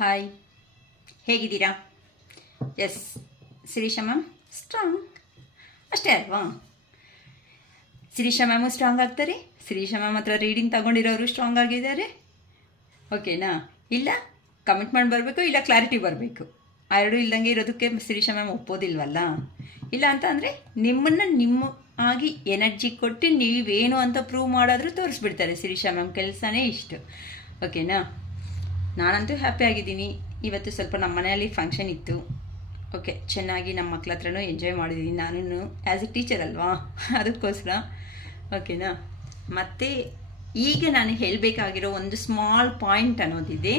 Hi, ಹೇಗಿದ್ದೀರಾ? S, Shirisha ma'am strong ಅಷ್ಟೇ ಅಲ್ವಾ? ಶಿರೀಷಾ ಮ್ಯಾಮು ಸ್ಟ್ರಾಂಗ್ ಆಗ್ತಾರೆ. ಶಿರೀಷಾ ಮ್ಯಾಮ್ ಹತ್ರ ರೀಡಿಂಗ್ ತಗೊಂಡಿರೋರು ಸ್ಟ್ರಾಂಗ್ ಆಗಿದ್ದಾರೆ. ಓಕೆನಾ? ಇಲ್ಲ ಕಮೆಂಟ್ ಮಾಡಿ ಬರಬೇಕು, ಇಲ್ಲ ಕ್ಲಾರಿಟಿ ಬರಬೇಕು. ಆ ಎರಡೂ ಇಲ್ದಂಗೆ ಇರೋದಕ್ಕೆ ಶಿರೀಷಾ ಮ್ಯಾಮ್ ಒಪ್ಪೋದಿಲ್ವಲ್ಲ. ಇಲ್ಲ ಅಂತ ಅಂದರೆ ನಿಮ್ಮ ಆಗಿ ಎನರ್ಜಿ ಕೊಟ್ಟು ನೀವೇನು ಅಂತ ಪ್ರೂವ್ ಮಾಡೋದ್ರೂ ತೋರಿಸ್ಬಿಡ್ತಾರೆ ಶಿರೀಷಾ ಮ್ಯಾಮ್. ಕೆಲಸನೇ ಇಷ್ಟು. ಓಕೆನಾ? ನಾನಂತೂ ಹ್ಯಾಪಿ ಆಗಿದ್ದೀನಿ. ಇವತ್ತು ಸ್ವಲ್ಪ ನಮ್ಮ ಮನೆಯಲ್ಲಿ ಫಂಕ್ಷನ್ ಇತ್ತು. ಓಕೆ, ಚೆನ್ನಾಗಿ ನಮ್ಮ ಮಕ್ಳ ಹತ್ರನೂ ಎಂಜಾಯ್ ಮಾಡಿದ್ದೀನಿ. ನಾನು ಆ್ಯಸ್ ಎ ಟೀಚರ್ ಅಲ್ವಾ, ಅದಕ್ಕೋಸ್ಕರ. ಓಕೆನಾ? ಮತ್ತು ಈಗ ನಾನು ಹೇಳಬೇಕಾಗಿರೋ ಒಂದು ಸ್ಮಾಲ್ ಪಾಯಿಂಟ್ ಅನ್ನೋದಿದೆ.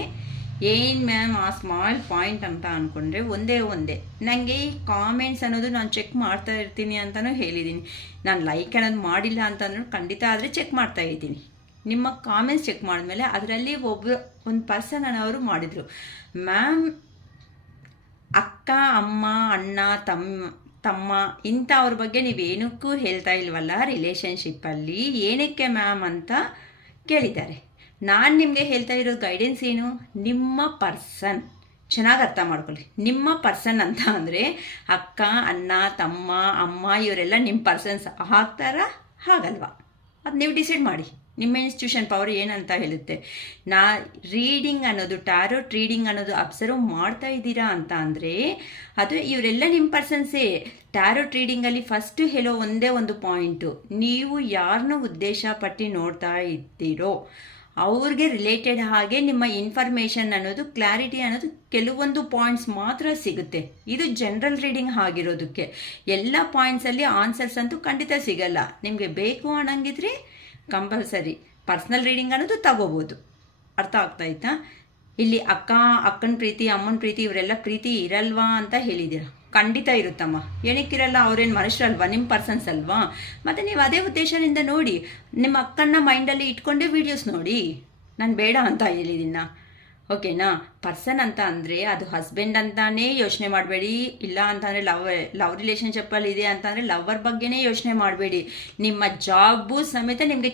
ಏನು ಮ್ಯಾಮ್ ಆ ಸ್ಮಾಲ್ ಪಾಯಿಂಟ್ ಅಂತ ಅಂದ್ಕೊಂಡ್ರೆ ಒಂದೇ ನನಗೆ ಈ ಕಾಮೆಂಟ್ಸ್ ಅನ್ನೋದು ನಾನು ಚೆಕ್ ಮಾಡ್ತಾ ಇರ್ತೀನಿ ಅಂತಲೂ ಹೇಳಿದ್ದೀನಿ. ನಾನು ಲೈಕ್ ಅನ್ನೋದು ಮಾಡಿಲ್ಲ ಅಂತಂದ್ರೂ ಖಂಡಿತ ಆದರೆ ಚೆಕ್ ಮಾಡ್ತಾ ಇದ್ದೀನಿ. ನಿಮ್ಮ ಕಾಮೆಂಟ್ಸ್ ಚೆಕ್ ಮಾಡಿದ್ಮೇಲೆ ಅದರಲ್ಲಿ ಒಂದು ಪರ್ಸನ್ ಅವರು ಮಾಡಿದರು, ಮ್ಯಾಮ್ ಅಕ್ಕ, ಅಮ್ಮ, ಅಣ್ಣ, ತಮ್ಮ ಇಂಥವ್ರ ಬಗ್ಗೆ ನೀವೇನಕ್ಕೂ ಹೇಳ್ತಾ ಇಲ್ವಲ್ಲ ರಿಲೇಷನ್ಶಿಪ್ಪಲ್ಲಿ, ಏನಕ್ಕೆ ಮ್ಯಾಮ್ ಅಂತ ಕೇಳಿದ್ದಾರೆ. ನಾನು ನಿಮಗೆ ಹೇಳ್ತಾ ಇರೋ ಗೈಡೆನ್ಸ್ ಏನು? ನಿಮ್ಮ ಪರ್ಸನ್ ಚೆನ್ನಾಗಿ ಅರ್ಥ ಮಾಡ್ಕೊಳ್ಳಿ. ನಿಮ್ಮ ಪರ್ಸನ್ ಅಂತ ಅಂದರೆ ಅಕ್ಕ, ಅಣ್ಣ, ತಮ್ಮ, ಅಮ್ಮ ಇವರೆಲ್ಲ ನಿಮ್ಮ ಪರ್ಸನ್ಸ್ ಆಗ್ತಾರಾ ಹಾಗಲ್ವಾ? ಅದು ನೀವು ಡಿಸೈಡ್ ಮಾಡಿ. ನಿಮ್ಮ ಇನ್ಸ್ಟಿಟ್ಯೂಷನ್ ಪವರ್ ಏನಂತ ಹೇಳುತ್ತೆ. ರೀಡಿಂಗ್ ಅನ್ನೋದು, ಟ್ಯಾರೋಟ್ ರೀಡಿಂಗ್ ಅನ್ನೋದು ಅಬ್ಸರ್ವ್ ಮಾಡ್ತಾ ಇದ್ದೀರಾ ಅಂತ ಅಂದರೆ ಅದು ಇವರೆಲ್ಲ ನಿಮ್ಮ ಪರ್ಸನ್ಸೇ. ಟ್ಯಾರೋಟ್ ರೀಡಿಂಗಲ್ಲಿ ಫಸ್ಟು ಹೇಳೋ ಒಂದೇ ಒಂದು ಪಾಯಿಂಟು, ನೀವು ಯಾರನ್ನೂ ಉದ್ದೇಶ ಪಟ್ಟು ನೋಡ್ತಾ ಇದ್ದೀರೋ ಅವ್ರಿಗೆ ರಿಲೇಟೆಡ್ ಹಾಗೆ ನಿಮ್ಮ ಇನ್ಫಾರ್ಮೇಷನ್ ಅನ್ನೋದು, ಕ್ಲಾರಿಟಿ ಅನ್ನೋದು ಕೆಲವೊಂದು ಪಾಯಿಂಟ್ಸ್ ಮಾತ್ರ ಸಿಗುತ್ತೆ. ಇದು ಜನರಲ್ ರೀಡಿಂಗ್ ಆಗಿರೋದಕ್ಕೆ ಎಲ್ಲ ಪಾಯಿಂಟ್ಸಲ್ಲಿ ಆನ್ಸರ್ಸ್ ಅಂತೂ ಖಂಡಿತ ಸಿಗಲ್ಲ. ನಿಮಗೆ ಬೇಕು ಅನ್ನಂಗಿದ್ರೆ ಕಂಪಲ್ಸರಿ ಪರ್ಸ್ನಲ್ ರೀಡಿಂಗ್ ಅನ್ನೋದು ತಗೋಬೋದು. ಅರ್ಥ ಆಗ್ತಾಯಿತ್ತಾ? ಇಲ್ಲಿ ಅಕ್ಕನ ಪ್ರೀತಿ, ಅಮ್ಮನ ಪ್ರೀತಿ, ಇವರೆಲ್ಲ ಪ್ರೀತಿ ಇರಲ್ವಾ ಅಂತ ಹೇಳಿದ್ದೀರ. ಖಂಡಿತ ಇರುತ್ತಮ್ಮ. ಏನಕ್ಕಿರಲ್ಲ? ಅವ್ರೇನು ಮನುಷ್ಯರಲ್ವಾ? ನಿಮ್ಮ ಪರ್ಸನ್ಸ್ ಅಲ್ವಾ? ಮತ್ತು ನೀವು ಅದೇ ಉದ್ದೇಶದಿಂದ ನೋಡಿ. ನಿಮ್ಮ ಅಕ್ಕನ್ನ ಮೈಂಡಲ್ಲಿ ಇಟ್ಕೊಂಡೇ ವೀಡಿಯೋಸ್ ನೋಡಿ. ನಾನು ಬೇಡ ಅಂತ ಹೇಳಿದ್ದೀನ. ಓಕೆನಾ? ಪರ್ಸನ್ ಅಂತ ಅಂದರೆ ಅದು ಹಸ್ಬೆಂಡ್ ಅಂತಾನೇ ಯೋಚನೆ ಮಾಡಬೇಡಿ. ಇಲ್ಲ ಅಂತಂದರೆ ಲವ್ ರಿಲೇಷನ್ಶಿಪ್ಪಲ್ಲಿ ಇದೆ ಅಂತಂದರೆ ಲವರ್ ಬಗ್ಗೆನೇ ಯೋಚನೆ ಮಾಡಬೇಡಿ. ನಿಮ್ಮ ಜಾಬು ಸಮೇತ ನಿಮಗೆ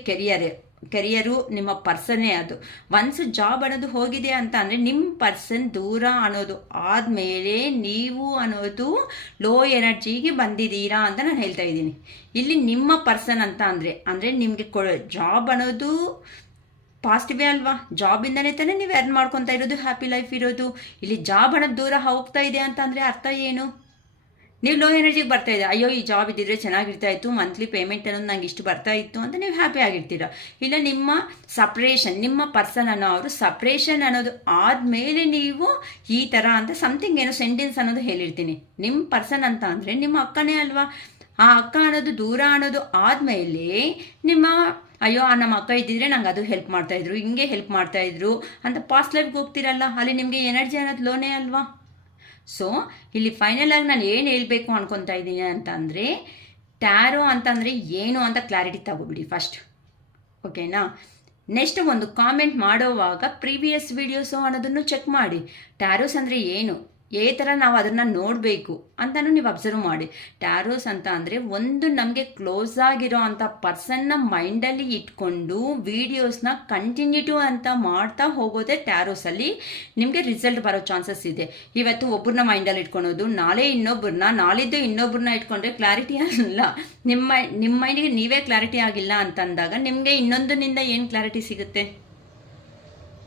ಕೆರಿಯರು ನಿಮ್ಮ ಪರ್ಸನ್ನೇ. ಅದು ಒನ್ಸ್ ಜಾಬ್ ಅನ್ನೋದು ಹೋಗಿದೆ ಅಂತ ಅಂದರೆ ನಿಮ್ಮ ಪರ್ಸನ್ ದೂರ ಅನ್ನೋದು ಆದಮೇಲೆ ನೀವು ಅನ್ನೋದು ಲೋ ಎನರ್ಜಿಗೆ ಬಂದಿದ್ದೀರಾ ಅಂತ ನಾನು ಹೇಳ್ತಾ ಇದ್ದೀನಿ. ಇಲ್ಲಿ ನಿಮ್ಮ ಪರ್ಸನ್ ಅಂತ ಅಂದರೆ ನಿಮಗೆ ಜಾಬ್ ಅನ್ನೋದು ಪಾಸಿಟಿವೇ ಅಲ್ವಾ? ಜಾಬಿಂದನೇ ತಾನೇ ನೀವು ಎರ್ನ್ ಮಾಡ್ಕೊತಾ ಇರೋದು, ಹ್ಯಾಪಿ ಲೈಫ್ ಇರೋದು. ಇಲ್ಲಿ ಜಾಬ್ ಅನ್ನೋದು ದೂರ ಹೋಗ್ತಾ ಇದೆ ಅಂತ ಅಂದರೆ ಅರ್ಥ ಏನು? ನೀವು ಲೋ ಎನರ್ಜಿಗೆ ಬರ್ತಾ ಇದೆ. ಅಯ್ಯೋ ಈ ಜಾಬ್ ಇದ್ದಿದ್ರೆ ಚೆನ್ನಾಗಿರ್ತಾ ಇತ್ತು, ಮಂತ್ಲಿ ಪೇಮೆಂಟ್ ಅನ್ನೋದು ನಂಗೆ ಇಷ್ಟು ಬರ್ತಾ ಇತ್ತು ಅಂತ ನೀವು ಹ್ಯಾಪಿ ಆಗಿರ್ತೀರ. ಇಲ್ಲ ನಿಮ್ಮ ಸಪ್ರೇಷನ್, ನಿಮ್ಮ ಪರ್ಸನ್ ಅನ್ನೋ ಅವರು ಸಪ್ರೇಷನ್ ಅನ್ನೋದು ಆದಮೇಲೆ ನೀವು ಈ ಥರ ಅಂತ ಸಮಥಿಂಗ್ ಏನೋ ಸೆಂಟೆನ್ಸ್ ಅನ್ನೋದು ಹೇಳಿರ್ತೀನಿ. ನಿಮ್ಮ ಪರ್ಸನ್ ಅಂತ ಅಂದರೆ ನಿಮ್ಮ ಅಕ್ಕನೇ ಅಲ್ವಾ? ಆ ಅಕ್ಕ ಅನ್ನೋದು ದೂರ ಅನ್ನೋದು ಆದಮೇಲೆ ನಿಮ್ಮ ಅಯ್ಯೋ ನಮ್ಮ ಅಕ್ಕ ಇದ್ದಿದ್ರೆ ನಂಗೆ ಅದು ಹೆಲ್ಪ್ ಮಾಡ್ತಾಯಿದ್ರು, ಹಿಂಗೆ ಹೆಲ್ಪ್ ಮಾಡ್ತಾಯಿದ್ರು ಅಂತ ಪಾಸ್ಟ್ ಲೈಫ್ಗೆ ಹೋಗ್ತಿರಲ್ಲ, ಅಲ್ಲಿ ನಿಮಗೆ ಎನರ್ಜಿ ಅನ್ನೋದು ಲೋನೇ ಅಲ್ವಾ? ಸೊ ಇಲ್ಲಿ ಫೈನಲ್ ಆಗಿ ನಾನು ಏನು ಹೇಳಬೇಕು ಅನ್ಕೊತಾ ಇದ್ದೀನಿ ಅಂತ ಅಂದರೆ, ಟ್ಯಾರೋ ಅಂತಂದರೆ ಏನು ಅಂತ ಕ್ಲಾರಿಟಿ ತಗೋಬಿಡಿ ಫಸ್ಟ್. ಓಕೆನಾ? ನೆಕ್ಸ್ಟ್ ಒಂದು ಕಾಮೆಂಟ್ ಮಾಡೋವಾಗ ಪ್ರೀವಿಯಸ್ ವೀಡಿಯೋಸು ಅನ್ನೋದನ್ನು ಚೆಕ್ ಮಾಡಿ. ಟ್ಯಾರೋಸ್ ಅಂದರೆ ಏನು, ಥರ ನಾವು ಅದನ್ನು ನೋಡಬೇಕು ಅಂತಲೂ ನೀವು ಅಬ್ಸರ್ವ್ ಮಾಡಿ. ಟ್ಯಾರೋಸ್ ಅಂತ ಅಂದರೆ ಒಂದು ನಮಗೆ ಕ್ಲೋಸ್ ಆಗಿರೋ ಅಂಥ ಪರ್ಸನ್ನ ಮೈಂಡಲ್ಲಿ ಇಟ್ಕೊಂಡು ವೀಡಿಯೋಸ್ನ ಕಂಟಿನ್ಯೂಟಿವ್ ಅಂತ ಮಾಡ್ತಾ ಹೋಗೋದೇ ಟ್ಯಾರೋಸಲ್ಲಿ ನಿಮಗೆ ರಿಸಲ್ಟ್ ಬರೋ ಚಾನ್ಸಸ್ ಇದೆ. ಇವತ್ತು ಒಬ್ಬರನ್ನ ಮೈಂಡಲ್ಲಿ ಇಟ್ಕೊಳೋದು, ನಾಳೆ ಇನ್ನೊಬ್ಬರನ್ನ, ನಾಳಿದ್ದು ಇನ್ನೊಬ್ಬರನ್ನ ಇಟ್ಕೊಂಡ್ರೆ ಕ್ಲಾರಿಟಿ ಅಲ್ಲ. ನಿಮ್ಮ ಮೈಂಡಿಗೆ ನೀವೇ ಕ್ಲಾರಿಟಿ ಆಗಿಲ್ಲ ಅಂತಂದಾಗ ನಿಮಗೆ ಇನ್ನೊಂದರಿಂದ ಏನು ಕ್ಲಾರಿಟಿ ಸಿಗುತ್ತೆ?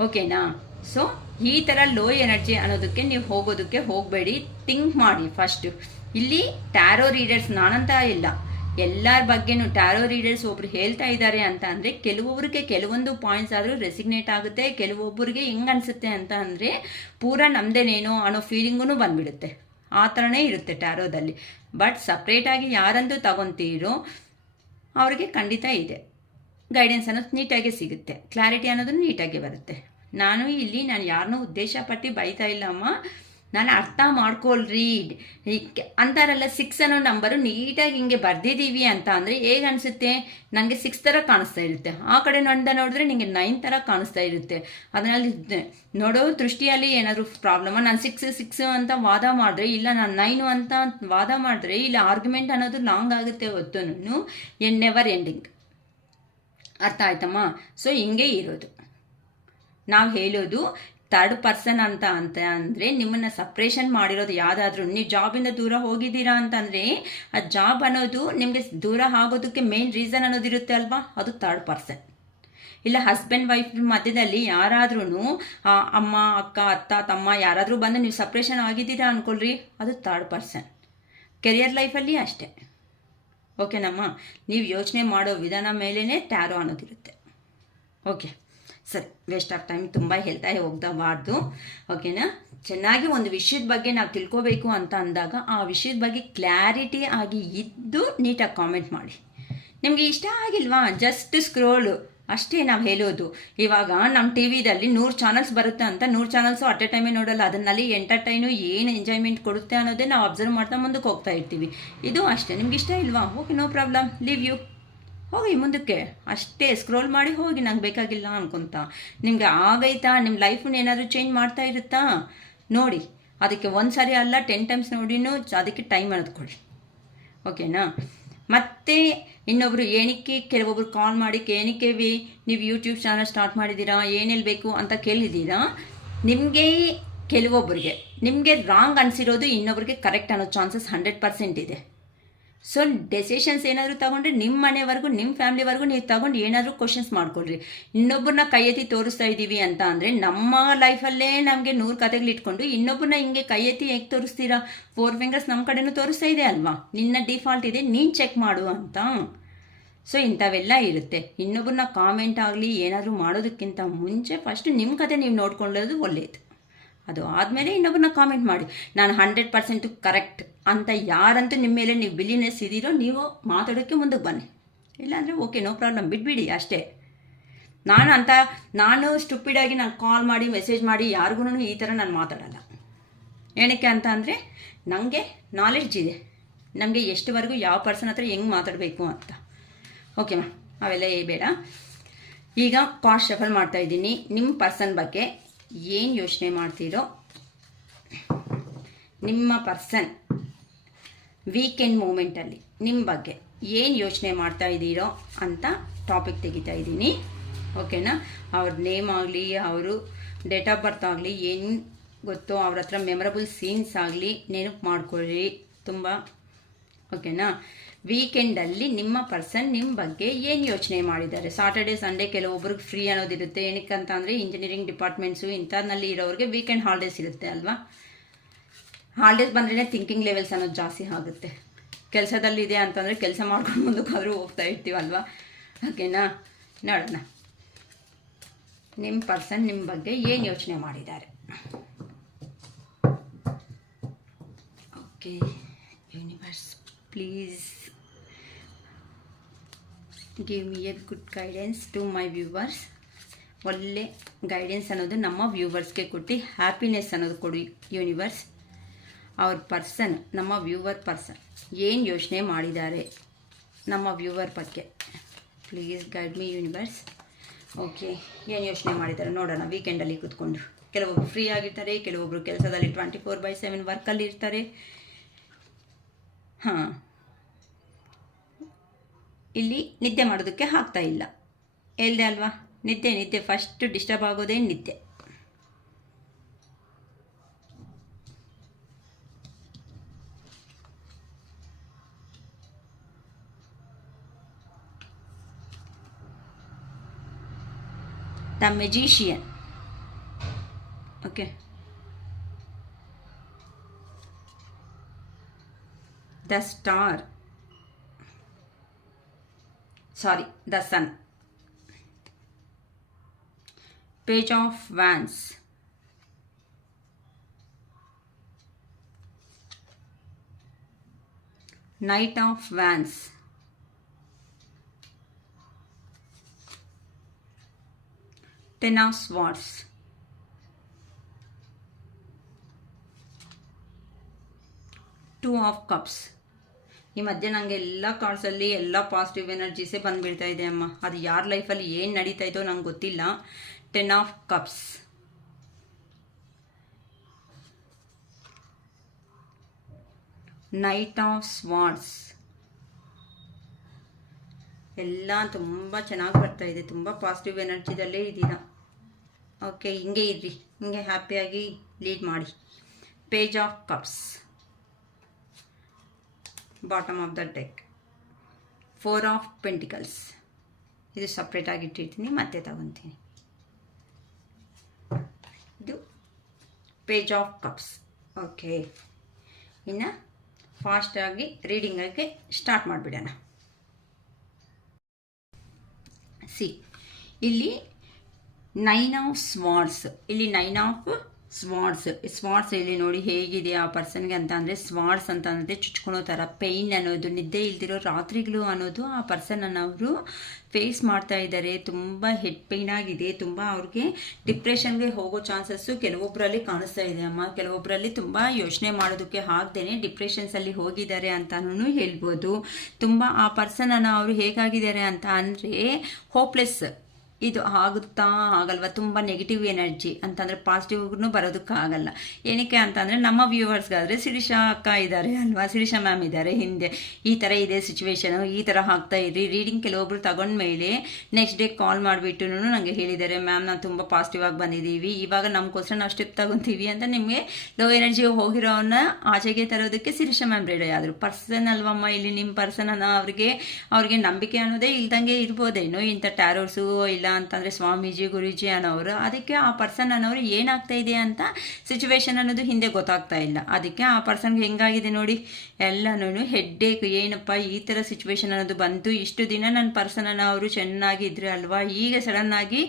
ಓಕೆನಾ? ಸೊ ಈ ಥರ ಲೋ ಎನರ್ಜಿ ಅನ್ನೋದಕ್ಕೆ ನೀವು ಹೋಗೋದಕ್ಕೆ ಹೋಗಬೇಡಿ. ಥಿಂಕ್ ಮಾಡಿ ಫಸ್ಟು. ಇಲ್ಲಿ ಟ್ಯಾರೋ ರೀಡರ್ಸ್ ನಾನಂತ ಇಲ್ಲ, ಎಲ್ಲರ ಬಗ್ಗೆನೂ ಟ್ಯಾರೋ ರೀಡರ್ಸ್ ಒಬ್ರು ಹೇಳ್ತಾ ಇದ್ದಾರೆ ಅಂತ ಅಂದರೆ ಕೆಲವೊಬ್ಬರಿಗೆ ಕೆಲವೊಂದು ಪಾಯಿಂಟ್ಸ್ ಆದರೂ ರೆಸಿಗ್ನೇಟ್ ಆಗುತ್ತೆ, ಕೆಲವೊಬ್ಬರಿಗೆ ಹೆಂಗೆ ಅನಿಸುತ್ತೆ ಅಂತ ಅಂದರೆ ಪೂರ ನಮ್ಮದೇನೇನೋ ಅನ್ನೋ ಫೀಲಿಂಗೂ ಬಂದುಬಿಡುತ್ತೆ. ಆ ಥರನೇ ಇರುತ್ತೆ ಟ್ಯಾರೋದಲ್ಲಿ. ಬಟ್ ಸಪ್ರೇಟಾಗಿ ಯಾರಂತೂ ತಗೊತೀರೋ ಅವ್ರಿಗೆ ಖಂಡಿತ ಇದೆ ಗೈಡೆನ್ಸ್ ಅನ್ನೋದು ನೀಟಾಗಿ ಸಿಗುತ್ತೆ, ಕ್ಲಾರಿಟಿ ಅನ್ನೋದು ನೀಟಾಗಿ ಬರುತ್ತೆ. ನಾನು ಯಾರನ್ನೂ ಉದ್ದೇಶ ಪಟ್ಟು ಬೈತಾ ಇಲ್ಲಮ್ಮ. ನಾನು ಅರ್ಥ ಮಾಡ್ಕೊಳ್ರಿ ಅಂತಾರಲ್ಲ, 6 ಅನ್ನೋ ನಂಬರು ನೀಟಾಗಿ ಹಿಂಗೆ ಬರ್ದಿದ್ದೀವಿ ಅಂತ ಅಂದರೆ ಹೇಗೆ ಅನಿಸುತ್ತೆ? ನನಗೆ 6 ಥರ ಕಾಣಿಸ್ತಾ ಇರುತ್ತೆ, ಆ ಕಡೆ ನೋಡಿದ್ರೆ ನಿಮಗೆ 9 ಥರ ಕಾಣಿಸ್ತಾ ಇರುತ್ತೆ. ಅದರಲ್ಲಿ ನೋಡೋ ದೃಷ್ಟಿಯಲ್ಲಿ ಏನಾದರೂ ಪ್ರಾಬ್ಲಮ್ಮ? ನಾನು 6 ಅಂತ ವಾದ ಮಾಡಿದ್ರೆ, ಇಲ್ಲ ನಾನು 9 ಅಂತ ವಾದ ಮಾಡಿದ್ರೆ, ಇಲ್ಲ ಆರ್ಗ್ಯುಮೆಂಟ್ ಅನ್ನೋದು ಲಾಂಗ್ ಆಗುತ್ತೆ ಹೊತ್ತು ನೆವರ್ ಎಂಡಿಂಗ್. ಅರ್ಥ ಆಯ್ತಮ್ಮ? ಸೊ ಹಿಂಗೆ ಇರೋದು. ನಾವು ಹೇಳೋದು ಥರ್ಡ್ ಪರ್ಸನ್ ಅಂತ ಅಂದರೆ ನಿಮ್ಮನ್ನು ಸಪ್ರೇಷನ್ ಮಾಡಿರೋದು ಯಾವುದಾದ್ರೂ. ನೀವು ಜಾಬಿಂದ ದೂರ ಹೋಗಿದ್ದೀರಾ ಅಂತಂದರೆ ಆ ಜಾಬ್ ಅನ್ನೋದು ನಿಮಗೆ ದೂರ ಆಗೋದಕ್ಕೆ ಮೇನ್ ರೀಸನ್ ಅನ್ನೋದಿರುತ್ತೆ ಅಲ್ವಾ, ಅದು ಥರ್ಡ್ ಪರ್ಸನ್. ಇಲ್ಲ ಹಸ್ಬೆಂಡ್ ವೈಫ್ ಮಧ್ಯದಲ್ಲಿ ಯಾರಾದ್ರೂ ಅಮ್ಮ ಅಕ್ಕ ಅತ್ತ ತಮ್ಮ ಯಾರಾದರೂ ಬಂದು ನೀವು ಸಪ್ರೇಷನ್ ಆಗಿದ್ದೀರಾ ಅಂದ್ಕೊಳ್ರಿ, ಅದು ಥರ್ಡ್ ಪರ್ಸನ್. ಕೆರಿಯರ್ ಲೈಫಲ್ಲಿ ಅಷ್ಟೇ. ಓಕೆನಮ್ಮ, ನೀವು ಯೋಚನೆ ಮಾಡೋ ವಿಧಾನ ಮೇಲೇ ಟ್ಯಾರೋ ಅನ್ನೋದಿರುತ್ತೆ. ಓಕೆ ಸರಿ, ವೇಸ್ಟ್ ಆಫ್ ಟೈಮ್ ತುಂಬ ಹೇಳ್ತಾ ಹೋಗ್ದಬಾರ್ದು. ಓಕೆನಾ, ಚೆನ್ನಾಗಿ ಒಂದು ವಿಷಯದ ಬಗ್ಗೆ ನಾವು ತಿಳ್ಕೋಬೇಕು ಅಂತ ಅಂದಾಗ ಆ ವಿಷಯದ ಬಗ್ಗೆ ಕ್ಲಾರಿಟಿ ಆಗಿ ಇದ್ದು ನೀಟಾಗಿ ಕಾಮೆಂಟ್ ಮಾಡಿ. ನಿಮಗೆ ಇಷ್ಟ ಆಗಿಲ್ವಾ, ಜಸ್ಟ್ ಸ್ಕ್ರೋಲು ಅಷ್ಟೇ ನಾವು ಹೇಳೋದು. ಇವಾಗ ನಮ್ಮ ಟಿ ವಿದಲ್ಲಿ 100 ಚಾನಲ್ಸ್ ಬರುತ್ತೆ ಅಂತ 100 ಚಾನಲ್ಸು ಅಟ್ ಎ ಟೈಮೇ ನೋಡೋಲ್ಲ. ಅದನ್ನಲ್ಲಿ ಎಂಟರ್ಟೈನು ಏನು ಎಂಜಾಯ್ಮೆಂಟ್ ಕೊಡುತ್ತೆ ಅನ್ನೋದೇ ನಾವು ಅಬ್ಸರ್ವ್ ಮಾಡ್ತಾ ಮುಂದಕ್ಕೆ ಹೋಗ್ತಾ ಇರ್ತೀವಿ. ಇದು ಅಷ್ಟೇ. ನಿಮ್ಗೆ ಇಷ್ಟ ಇಲ್ವಾ, okay, no problem, leave you, ಹೋಗಿ ಮುಂದಕ್ಕೆ ಅಷ್ಟೇ. ಸ್ಕ್ರೋಲ್ ಮಾಡಿ ಹೋಗಿ, ನಂಗೆ ಬೇಕಾಗಿಲ್ಲ ಅನ್ಕೊಂತ. ನಿಮಗೆ ಆಗೈತಾ, ನಿಮ್ಮ ಲೈಫನ್ನ ಏನಾದರೂ ಚೇಂಜ್ ಮಾಡ್ತಾ ಇರುತ್ತಾ ನೋಡಿ. ಅದಕ್ಕೆ ಒಂದು ಸಾರಿ ಅಲ್ಲ 10 ಟೈಮ್ಸ್ ನೋಡಿನೂ ಅದಕ್ಕೆ ಟೈಮ್ ಅನ್ನೋದ್ಕೊಳ್ಳಿ. ಓಕೆನಾ. ಮತ್ತು ಇನ್ನೊಬ್ಬರು ಏನಕ್ಕೆ, ಕೆಲವೊಬ್ರು ಕಾಲ್ ಮಾಡಿ ಏನಕ್ಕೆ ನೀವು ಯೂಟ್ಯೂಬ್ ಚಾನಲ್ ಸ್ಟಾರ್ಟ್ ಮಾಡಿದ್ದೀರಾ, ಏನು ಹೇಳಬೇಕು ಅಂತ ಕೇಳಿದ್ದೀರಾ. ನಿಮಗೆ ಕೆಲವೊಬ್ಬರಿಗೆ ನಿಮಗೆ ರಾಂಗ್ ಅನಿಸಿರೋದು ಇನ್ನೊಬ್ರಿಗೆ ಕರೆಕ್ಟ್ ಅನ್ನೋ ಚಾನ್ಸಸ್ 100% ಇದೆ. ಸೊ ಡೆಸಿಷನ್ಸ್ ಏನಾದರೂ ತಗೊಂಡ್ರೆ ನಿಮ್ಮ ಮನೆವರೆಗೂ ನಿಮ್ಮ ಫ್ಯಾಮಿಲಿವರೆಗೂ ನೀವು ತಗೊಂಡು ಏನಾದರೂ ಕ್ವಶನ್ಸ್ ಮಾಡ್ಕೊಳ್ರಿ. ಇನ್ನೊಬ್ಬರನ್ನ ಕೈ ಎತ್ತಿ ತೋರಿಸ್ತಾ ಇದ್ದೀವಿ ಅಂತ ಅಂದರೆ ನಮ್ಮ ಲೈಫಲ್ಲೇ ನಮಗೆ 100 ಕಥೆಗಳು ಇಟ್ಕೊಂಡು ಇನ್ನೊಬ್ಬರನ್ನ ಹಿಂಗೆ ಕೈ ಎತ್ತಿ ಹೇಗೆ ತೋರಿಸ್ತೀರಾ. 4 ಫಿಂಗರ್ಸ್ ನಮ್ಮ ಕಡೆನೂ ತೋರಿಸ್ತಾ ಇದೆ ಅಲ್ವಾ, ನಿನ್ನ ಡಿಫಾಲ್ಟ್ ಇದೆ, ನೀನು ಚೆಕ್ ಮಾಡು ಅಂತ. ಸೊ ಇಂಥವೆಲ್ಲ ಇರುತ್ತೆ. ಇನ್ನೊಬ್ಬರನ್ನ ಕಾಮೆಂಟ್ ಆಗಲಿ ಏನಾದರೂ ಮಾಡೋದಕ್ಕಿಂತ ಮುಂಚೆ ಫಸ್ಟ್ ನಿಮ್ಮ ಕತೆ ನೀವು ನೋಡ್ಕೊಳ್ಳೋದು ಒಳ್ಳೆಯದು. ಅದು ಆದಮೇಲೆ ಇನ್ನೊಬ್ಬರನ್ನ ಕಾಮೆಂಟ್ ಮಾಡಿ. ನಾನು 100% ಕರೆಕ್ಟ್ ಅಂತ ಯಾರಂತೂ ನಿಮ್ಮ ಮೇಲೆ ನೀವು ಬಿಲಿನೆಸ್ ಇದ್ದೀರೋ ನೀವು ಮಾತಾಡೋಕ್ಕೆ ಮುಂದಕ್ಕೆ ಬನ್ನಿ. ಇಲ್ಲಾಂದರೆ ಓಕೆ, ನೋ ಪ್ರಾಬ್ಲಮ್, ಬಿಟ್ಬಿಡಿ ಅಷ್ಟೇ. ನಾನು ಸ್ಟುಪಿಡಾಗಿ ನಾನು ಕಾಲ್ ಮಾಡಿ ಮೆಸೇಜ್ ಮಾಡಿ ಯಾರಿಗೂ ಈ ಥರ ನಾನು ಮಾತಾಡಲ್ಲ. ಏನಕ್ಕೆ ಅಂತ ಅಂದರೆ ನನಗೆ ನಾಲೆಡ್ಜ್ ಇದೆ, ನಮಗೆ ಎಷ್ಟುವರೆಗೂ ಯಾವ ಪರ್ಸನ್ ಹತ್ರ ಹೆಂಗೆ ಮಾತಾಡಬೇಕು ಅಂತ. ಓಕೆ ಮ್ಯಾಮ್, ಅವೆಲ್ಲ ಬೇಡ. ಈಗ ಕಾರ್ಡ್ ಶಫಲ್ ಮಾಡ್ತಾಯಿದ್ದೀನಿ. ನಿಮ್ಮ ಪರ್ಸನ್ ಬಗ್ಗೆ ಏನು ಯೋಚನೆ ಮಾಡ್ತೀರೋ, ನಿಮ್ಮ ಪರ್ಸನ್ ವೀಕೆಂಡ್ ಮೂಮೆಂಟಲ್ಲಿ ನಿಮ್ಮ ಬಗ್ಗೆ ಏನು ಯೋಚನೆ ಮಾಡ್ತಾ ಇದ್ದೀರೋ ಅಂತ ಟಾಪಿಕ್ ತೆಗಿತಾ ಇದ್ದೀನಿ. ಓಕೆನಾ. ಅವ್ರ ನೇಮ್ ಆಗಲಿ, ಅವರು ಡೇಟ್ ಆಫ್ ಬರ್ತ್ ಆಗಲಿ, ಏನು ಗೊತ್ತೋ ಅವ್ರ ಹತ್ರ ಮೆಮೊರಬಲ್ ಸೀನ್ಸ್ ಆಗಲಿ ನೆನಪು ಮಾಡ್ಕೊಳ್ಳಿ ತುಂಬ. ಓಕೆನಾ. ವೀಕೆಂಡಲ್ಲಿ ನಿಮ್ಮ ಪರ್ಸನ್ ನಿಮ್ಮ ಬಗ್ಗೆ ಏನು ಯೋಚನೆ ಮಾಡಿದ್ದಾರೆ. ಸಾಟರ್ಡೆ ಸಂಡೇ ಕೆಲವೊಬ್ರಿಗೆ ಫ್ರೀ ಅನ್ನೋದಿರುತ್ತೆ. ಏನಕ್ಕಂತ ಅಂದರೆ ಇಂಜಿನಿಯರಿಂಗ್ ಡಿಪಾರ್ಟ್ಮೆಂಟ್ಸು ಇಂಥದ್ನಲ್ಲಿ ಇರೋರಿಗೆ ವೀಕೆಂಡ್ ಹಾಲಿಡೇಸ್ ಇರುತ್ತೆ ಅಲ್ವಾ. ಹಾಲಿಡೇಸ್ ಬಂದ್ರೇ ಥಿಂಕಿಂಗ್ ಲೆವೆಲ್ಸ್ ಅನ್ನೋದು ಜಾಸ್ತಿ ಆಗುತ್ತೆ. ಕೆಲಸದಲ್ಲಿದೆ ಅಂತಂದರೆ ಕೆಲಸ ಮಾಡ್ಕೊಂಡು ಮುಂದಕ್ಕಾದರೂ ಹೋಗ್ತಾ ಇರ್ತೀವಲ್ವ. ಓಕೆನಾ. ನೋಡೋಣ ನಿಮ್ಮ ಪರ್ಸನ್ ನಿಮ್ಮ ಬಗ್ಗೆ ಏನು ಯೋಚನೆ ಮಾಡಿದ್ದಾರೆ. Okay universe, please give me a good guidance to my viewers. ಒಳ್ಳೆ ಗೈಡೆನ್ಸ್ ಅನ್ನೋದು ನಮ್ಮ ವ್ಯೂವರ್ಸ್ಗೆ ಕೊಟ್ಟು ಹ್ಯಾಪಿನೆಸ್ ಅನ್ನೋದು ಕೊಡಿ ಯೂನಿವರ್ಸ್. ಅವ್ರ ಪರ್ಸನ್, ನಮ್ಮ ವ್ಯೂವರ್ ಪರ್ಸನ್ ಏನು ಯೋಚನೆ ಮಾಡಿದ್ದಾರೆ ನಮ್ಮ ವ್ಯೂವರ್ ಬಗ್ಗೆ, please guide me universe. Okay, ಏನು ಯೋಚನೆ ಮಾಡಿದ್ದಾರೆ ನೋಡೋಣ. ವೀಕೆಂಡಲ್ಲಿ ಕೂತ್ಕೊಂಡು ಕೆಲವೊಬ್ರು ಫ್ರೀ ಆಗಿರ್ತಾರೆ, ಕೆಲವೊಬ್ರು ಕೆಲಸದಲ್ಲಿ 24/7 ವರ್ಕಲ್ಲಿ ಇರ್ತಾರೆ. ಹಾಂ, ಇಲ್ಲಿ ನಿದ್ದೆ ಮಾಡೋದಕ್ಕೆ ಆಗ್ತಾ ಇಲ್ಲ ಹೇಳ್ದೆ ಅಲ್ವಾ. ನಿದ್ದೆ ಫಸ್ಟ್ ಡಿಸ್ಟರ್ಬ್ ಆಗೋದೇ ನಿದ್ದೆ. The magician. Okay, the star, sorry, the sun, page of wands, knight of wands, 10 of swords, two of cups. ಈ ಮಧ್ಯೆ ನನಗೆ ಎಲ್ಲ ಕಾರ್ಡ್ಸಲ್ಲಿ ಎಲ್ಲ ಪಾಸಿಟಿವ್ ಎನರ್ಜೀಸೇ ಬಂದುಬಿಡ್ತಾ ಇದೆ ಅಮ್ಮ. ಅದು ಯಾರ ಲೈಫಲ್ಲಿ ಏನು ನಡೀತಾ ಇದೋ ನಂಗೆ ಗೊತ್ತಿಲ್ಲ. 10 ಆಫ್ ಕಪ್ಸ್, ನೈಟ್ ಆಫ್ ಸ್ವಾರ್ಡ್ಸ್, ಎಲ್ಲ ತುಂಬ ಚೆನ್ನಾಗಿ ಬರ್ತಾ ಇದೆ. ತುಂಬ ಪಾಸಿಟಿವ್ ಎನರ್ಜಿದಲ್ಲೇ ಇದ್ದೀರಾ. ಓಕೆ, ಹಿಂಗೆ ಇರ್ರಿ, ಹಿಂಗೆ ಹ್ಯಾಪಿಯಾಗಿ ಲೀಡ್ ಮಾಡಿ. Page of cups, bottom of the deck, 4 of pentacles. ಇದು ಸಪ್ರೇಟಾಗಿ ಇಟ್ಟಿರ್ತೀನಿ, ಮತ್ತೆ ತಗೊತೀನಿ. ಇದು ಪೇಜ್ ಆಫ್ ಕಪ್ಸ್. ಓಕೆ, ಇನ್ನು ಫಾಸ್ಟಾಗಿ ರೀಡಿಂಗಕ್ಕೆ ಸ್ಟಾರ್ಟ್ ಮಾಡಿಬಿಡೋಣ. ಇಲ್ಲಿ 9 ಆಫ್ ಸ್ವಾರ್ಡ್ಸ್, ಇಲ್ಲಿ 9 ಆಫ್ ಸ್ವಾರ್ಡ್ಸ್ ಇಲ್ಲಿ ನೋಡಿ ಹೇಗಿದೆ ಆ ಪರ್ಸನ್ಗೆ ಅಂತ ಅಂದರೆ, ಸ್ವಾರ್ಡ್ಸ್ ಅಂತ ಅಂದರೆ ಚುಚ್ಕೊಳೋ ಥರ ಪೇಯ್ನ್ ಅನ್ನೋದು, ನಿದ್ದೆ ಇಲ್ದಿರೋ ರಾತ್ರಿಗಳು ಅನ್ನೋದು ಆ ಪರ್ಸನನ್ನು ಅವರು ಫೇಸ್ ಮಾಡ್ತಾ ಇದ್ದಾರೆ. ತುಂಬ ಹೆಡ್ ಪೇಯ್ನ್ ಆಗಿದೆ, ತುಂಬ ಅವ್ರಿಗೆ ಡಿಪ್ರೆಷನ್ಗೆ ಹೋಗೋ ಚಾನ್ಸಸ್ಸು ಕೆಲವೊಬ್ಬರಲ್ಲಿ ಕಾಣಿಸ್ತಾ ಇದೆ ಅಮ್ಮ. ಕೆಲವೊಬ್ಬರಲ್ಲಿ ತುಂಬ ಯೋಚನೆ ಮಾಡೋದಕ್ಕೆ ಆಗದೇನೆ ಡಿಪ್ರೆಷನ್ಸಲ್ಲಿ ಹೋಗಿದ್ದಾರೆ ಅಂತಲೂ ಹೇಳ್ಬೋದು. ತುಂಬ ಆ ಪರ್ಸನನ್ನು ಅವರು ಹೇಗಾಗಿದ್ದಾರೆ ಅಂತ ಅಂದರೆ ಹೋಪ್ಲೆಸ್. ಇದು ಆಗುತ್ತಾ ಆಗಲ್ವ, ತುಂಬ ನೆಗೆಟಿವ್ ಎನರ್ಜಿ ಅಂತಂದರೆ ಪಾಸಿಟಿವ್ಗೂ ಬರೋದಕ್ಕಾಗಲ್ಲ. ಏನಕ್ಕೆ ಅಂತಂದರೆ ನಮ್ಮ ವ್ಯೂವರ್ಸ್ಗಾದರೆ ಶಿರೀಷಾ ಅಕ್ಕ ಇದ್ದಾರೆ ಅಲ್ವಾ, ಶಿರೀಷಾ ಮ್ಯಾಮ್ ಇದ್ದಾರೆ, ಹಿಂದೆ ಈ ಥರ ಇದೆ ಸಿಚುವೇಶನು, ಈ ಥರ ಆಗ್ತಾ ಇರಿ ರೀಡಿಂಗ್. ಕೆಲವೊಬ್ರು ತಗೊಂಡ್ಮೇಲೆ ನೆಕ್ಸ್ಟ್ ಡೇ ಕಾಲ್ ಮಾಡಿಬಿಟ್ಟು ನನಗೆ ಹೇಳಿದ್ದಾರೆ, ಮ್ಯಾಮ್ ನಾನು ತುಂಬ ಪಾಸಿಟಿವ್ ಆಗಿ ಬಂದಿದ್ದೀವಿ, ಇವಾಗ ನಮಗೋಸ್ಕರ ನಾವು ಸ್ಟೆಪ್ ತಗೊತೀವಿ ಅಂತ. ನಿಮಗೆ ಲೋ ಎನರ್ಜಿ ಹೋಗಿರೋನ್ನ ಆಚೆಗೆ ತರೋದಕ್ಕೆ ಶಿರೀಷಾ ಮ್ಯಾಮ್ ರೆಡಿ ಆದರು. ಪರ್ಸನ್ ಅಲ್ವಮ್ಮ, ಇಲ್ಲಿ ನಿಮ್ಮ ಪರ್ಸನನ್ನು ಅವ್ರಿಗೆ ನಂಬಿಕೆ ಅನ್ನೋದೇ ಇಲ್ದಂಗೆ ಇರ್ಬೋದೇನೋ, ಇಂಥ ಟ್ಯಾರೋರ್ಸು ಇಲ್ಲ ಅಂತಂದರೆ ಸ್ವಾಮೀಜಿ ಗುರೂಜಿ ಅನ್ನೋರು. ಅದಕ್ಕೆ ಆ ಪರ್ಸನ್ ಅನ್ನೋರು ಏನಾಗ್ತಾ ಇದೆ ಅಂತ ಸಿಚುವೇಶನ್ ಅನ್ನೋದು ಹಿಂದೆ ಗೊತ್ತಾಗ್ತಾ ಇಲ್ಲ. ಅದಕ್ಕೆ ಆ ಪರ್ಸನ್ಗೆ ಹೆಂಗಾಗಿದೆ ನೋಡಿ, ಎಲ್ಲನೂ ಹೆಡ್ಡೇಕ್. ಏನಪ್ಪ ಈ ಥರ ಸಿಚುವೇಶನ್ ಅನ್ನೋದು ಬಂತು, ಇಷ್ಟು ದಿನ ನನ್ನ ಪರ್ಸನನ್ನು ಅವರು ಚೆನ್ನಾಗಿದ್ರೆ ಅಲ್ವಾ, ಈಗ ಸಡನ್ನಾಗಿ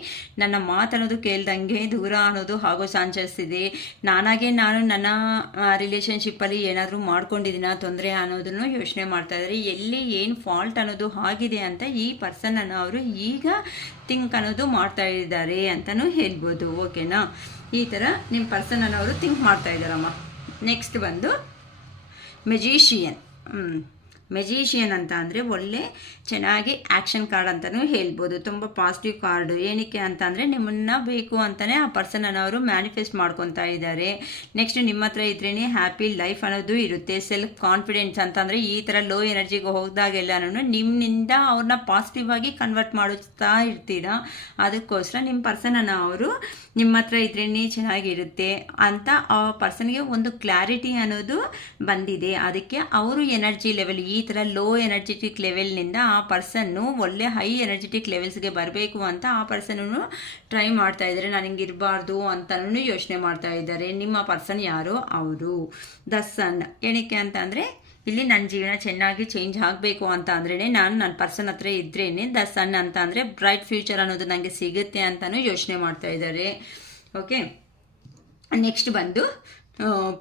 ನನ್ನ ಮಾತನ್ನೋದು ಕೇಳ್ದಂಗೆ ದೂರ ಅನ್ನೋದು ಆಗೋ ಚಾನ್ಸಸ್ ಇದೆ. ನಾನು ನನ್ನ ರಿಲೇಷನ್ಶಿಪ್ಪಲ್ಲಿ ಏನಾದರೂ ಮಾಡ್ಕೊಂಡಿದ್ದೀನ ತೊಂದರೆ ಅನ್ನೋದನ್ನು ಯೋಚನೆ ಮಾಡ್ತಾ ಇದ್ದಾರೆ. ಎಲ್ಲಿ ಏನು ಫಾಲ್ಟ್ ಅನ್ನೋದು ಆಗಿದೆ ಅಂತ ಈ ಪರ್ಸನನ್ನು ಅವರು ಈಗ ಥಿಂಕ್ ಅನ್ನೋದು ಮಾಡ್ತಾ ಇದ್ದಾರೆ ಅಂತಲೂ ಹೇಳ್ಬೋದು. ಓಕೆನಾ, ಈ ಥರ ನಿಮ್ಮ ಪರ್ಸನನ್ನು ಅವರು ಥಿಂಕ್ ಮಾಡ್ತಾ ಇದ್ದಾರಮ್ಮ. ನೆಕ್ಸ್ಟ್ ಬಂದು ಮೆಜಿಷಿಯನ್ ಅಂತ ಅಂದರೆ ಒಳ್ಳೆ ಚೆನ್ನಾಗಿ ಆ್ಯಕ್ಷನ್ ಕಾರ್ಡ್ ಅಂತಲೂ ಹೇಳ್ಬೋದು. ತುಂಬ ಪಾಸಿಟಿವ್ ಕಾರ್ಡು. ಏನಕ್ಕೆ ಅಂತ ಅಂದರೆ ನಿಮ್ಮನ್ನು ಬೇಕು ಅಂತಲೇ ಆ ಪರ್ಸನನ್ನು ಅವರು ಮ್ಯಾನಿಫೆಸ್ಟ್ ಮಾಡ್ಕೊತಾ ಇದ್ದಾರೆ. ನೆಕ್ಸ್ಟ್ ನಿಮ್ಮ ಹತ್ರ ಇದ್ರೇ ಹ್ಯಾಪಿ ಲೈಫ್ ಅನ್ನೋದು ಇರುತ್ತೆ. ಸೆಲ್ಫ್ ಕಾನ್ಫಿಡೆನ್ಸ್ ಅಂತಂದರೆ ಈ ಥರ ಲೋ ಎನರ್ಜಿಗೆ ಹೋದಾಗೆಲ್ಲನೂ ನಿಮ್ಮಿಂದ ಅವ್ರನ್ನ ಪಾಸಿಟಿವ್ ಆಗಿ ಕನ್ವರ್ಟ್ ಮಾಡುತ್ತಾ ಇರ್ತೀರಾ. ಅದಕ್ಕೋಸ್ಕರ ನಿಮ್ಮ ಪರ್ಸನನ್ನು ಅವರು ನಿಮ್ಮ ಹತ್ರ ಇದ್ರೇ ಚೆನ್ನಾಗಿರುತ್ತೆ ಅಂತ ಆ ಪರ್ಸನ್ಗೆ ಒಂದು ಕ್ಲಾರಿಟಿ ಅನ್ನೋದು ಬಂದಿದೆ. ಅದಕ್ಕೆ ಅವರು ಎನರ್ಜಿ ಲೆವೆಲ್ ಈ ಥರ ಲೋ ಎನರ್ಜೆಟಿಕ್ ಲೆವೆಲ್ನಿಂದ ಆ ಪರ್ಸನ್ನು ಒಳ್ಳೆ ಹೈ ಎನರ್ಜೆಟಿಕ್ ಲೆವೆಲ್ಸ್ಗೆ ಬರಬೇಕು ಅಂತ ಆ ಪರ್ಸನ್ನು ಟ್ರೈ ಮಾಡ್ತಾ ಇದ್ದಾರೆ. ನಾನು ಹಿಂಗೆ ಇರಬಾರ್ದು ಅಂತಲೂ ಯೋಚನೆ ಮಾಡ್ತಾ ಇದ್ದಾರೆ. ನಿಮ್ಮ ಪರ್ಸನ್ ಯಾರೋ ಅವರು ದ ಸನ್. ಏನಕ್ಕೆ ಅಂತ ಅಂದರೆ ಇಲ್ಲಿ ನನ್ನ ಜೀವನ ಚೆನ್ನಾಗಿ ಚೇಂಜ್ ಆಗಬೇಕು ಅಂತ ಅಂದ್ರೇ ನಾನು ನನ್ನ ಪರ್ಸನ್ ಹತ್ರ ಇದ್ರೇ ದ ಸನ್ ಅಂತ ಅಂದರೆ ಬ್ರೈಟ್ ಫ್ಯೂಚರ್ ಅನ್ನೋದು ನನಗೆ ಸಿಗುತ್ತೆ ಅಂತಲೂ ಯೋಚನೆ ಮಾಡ್ತಾ ಇದ್ದಾರೆ. ಓಕೆ, ನೆಕ್ಸ್ಟ್ ಬಂದು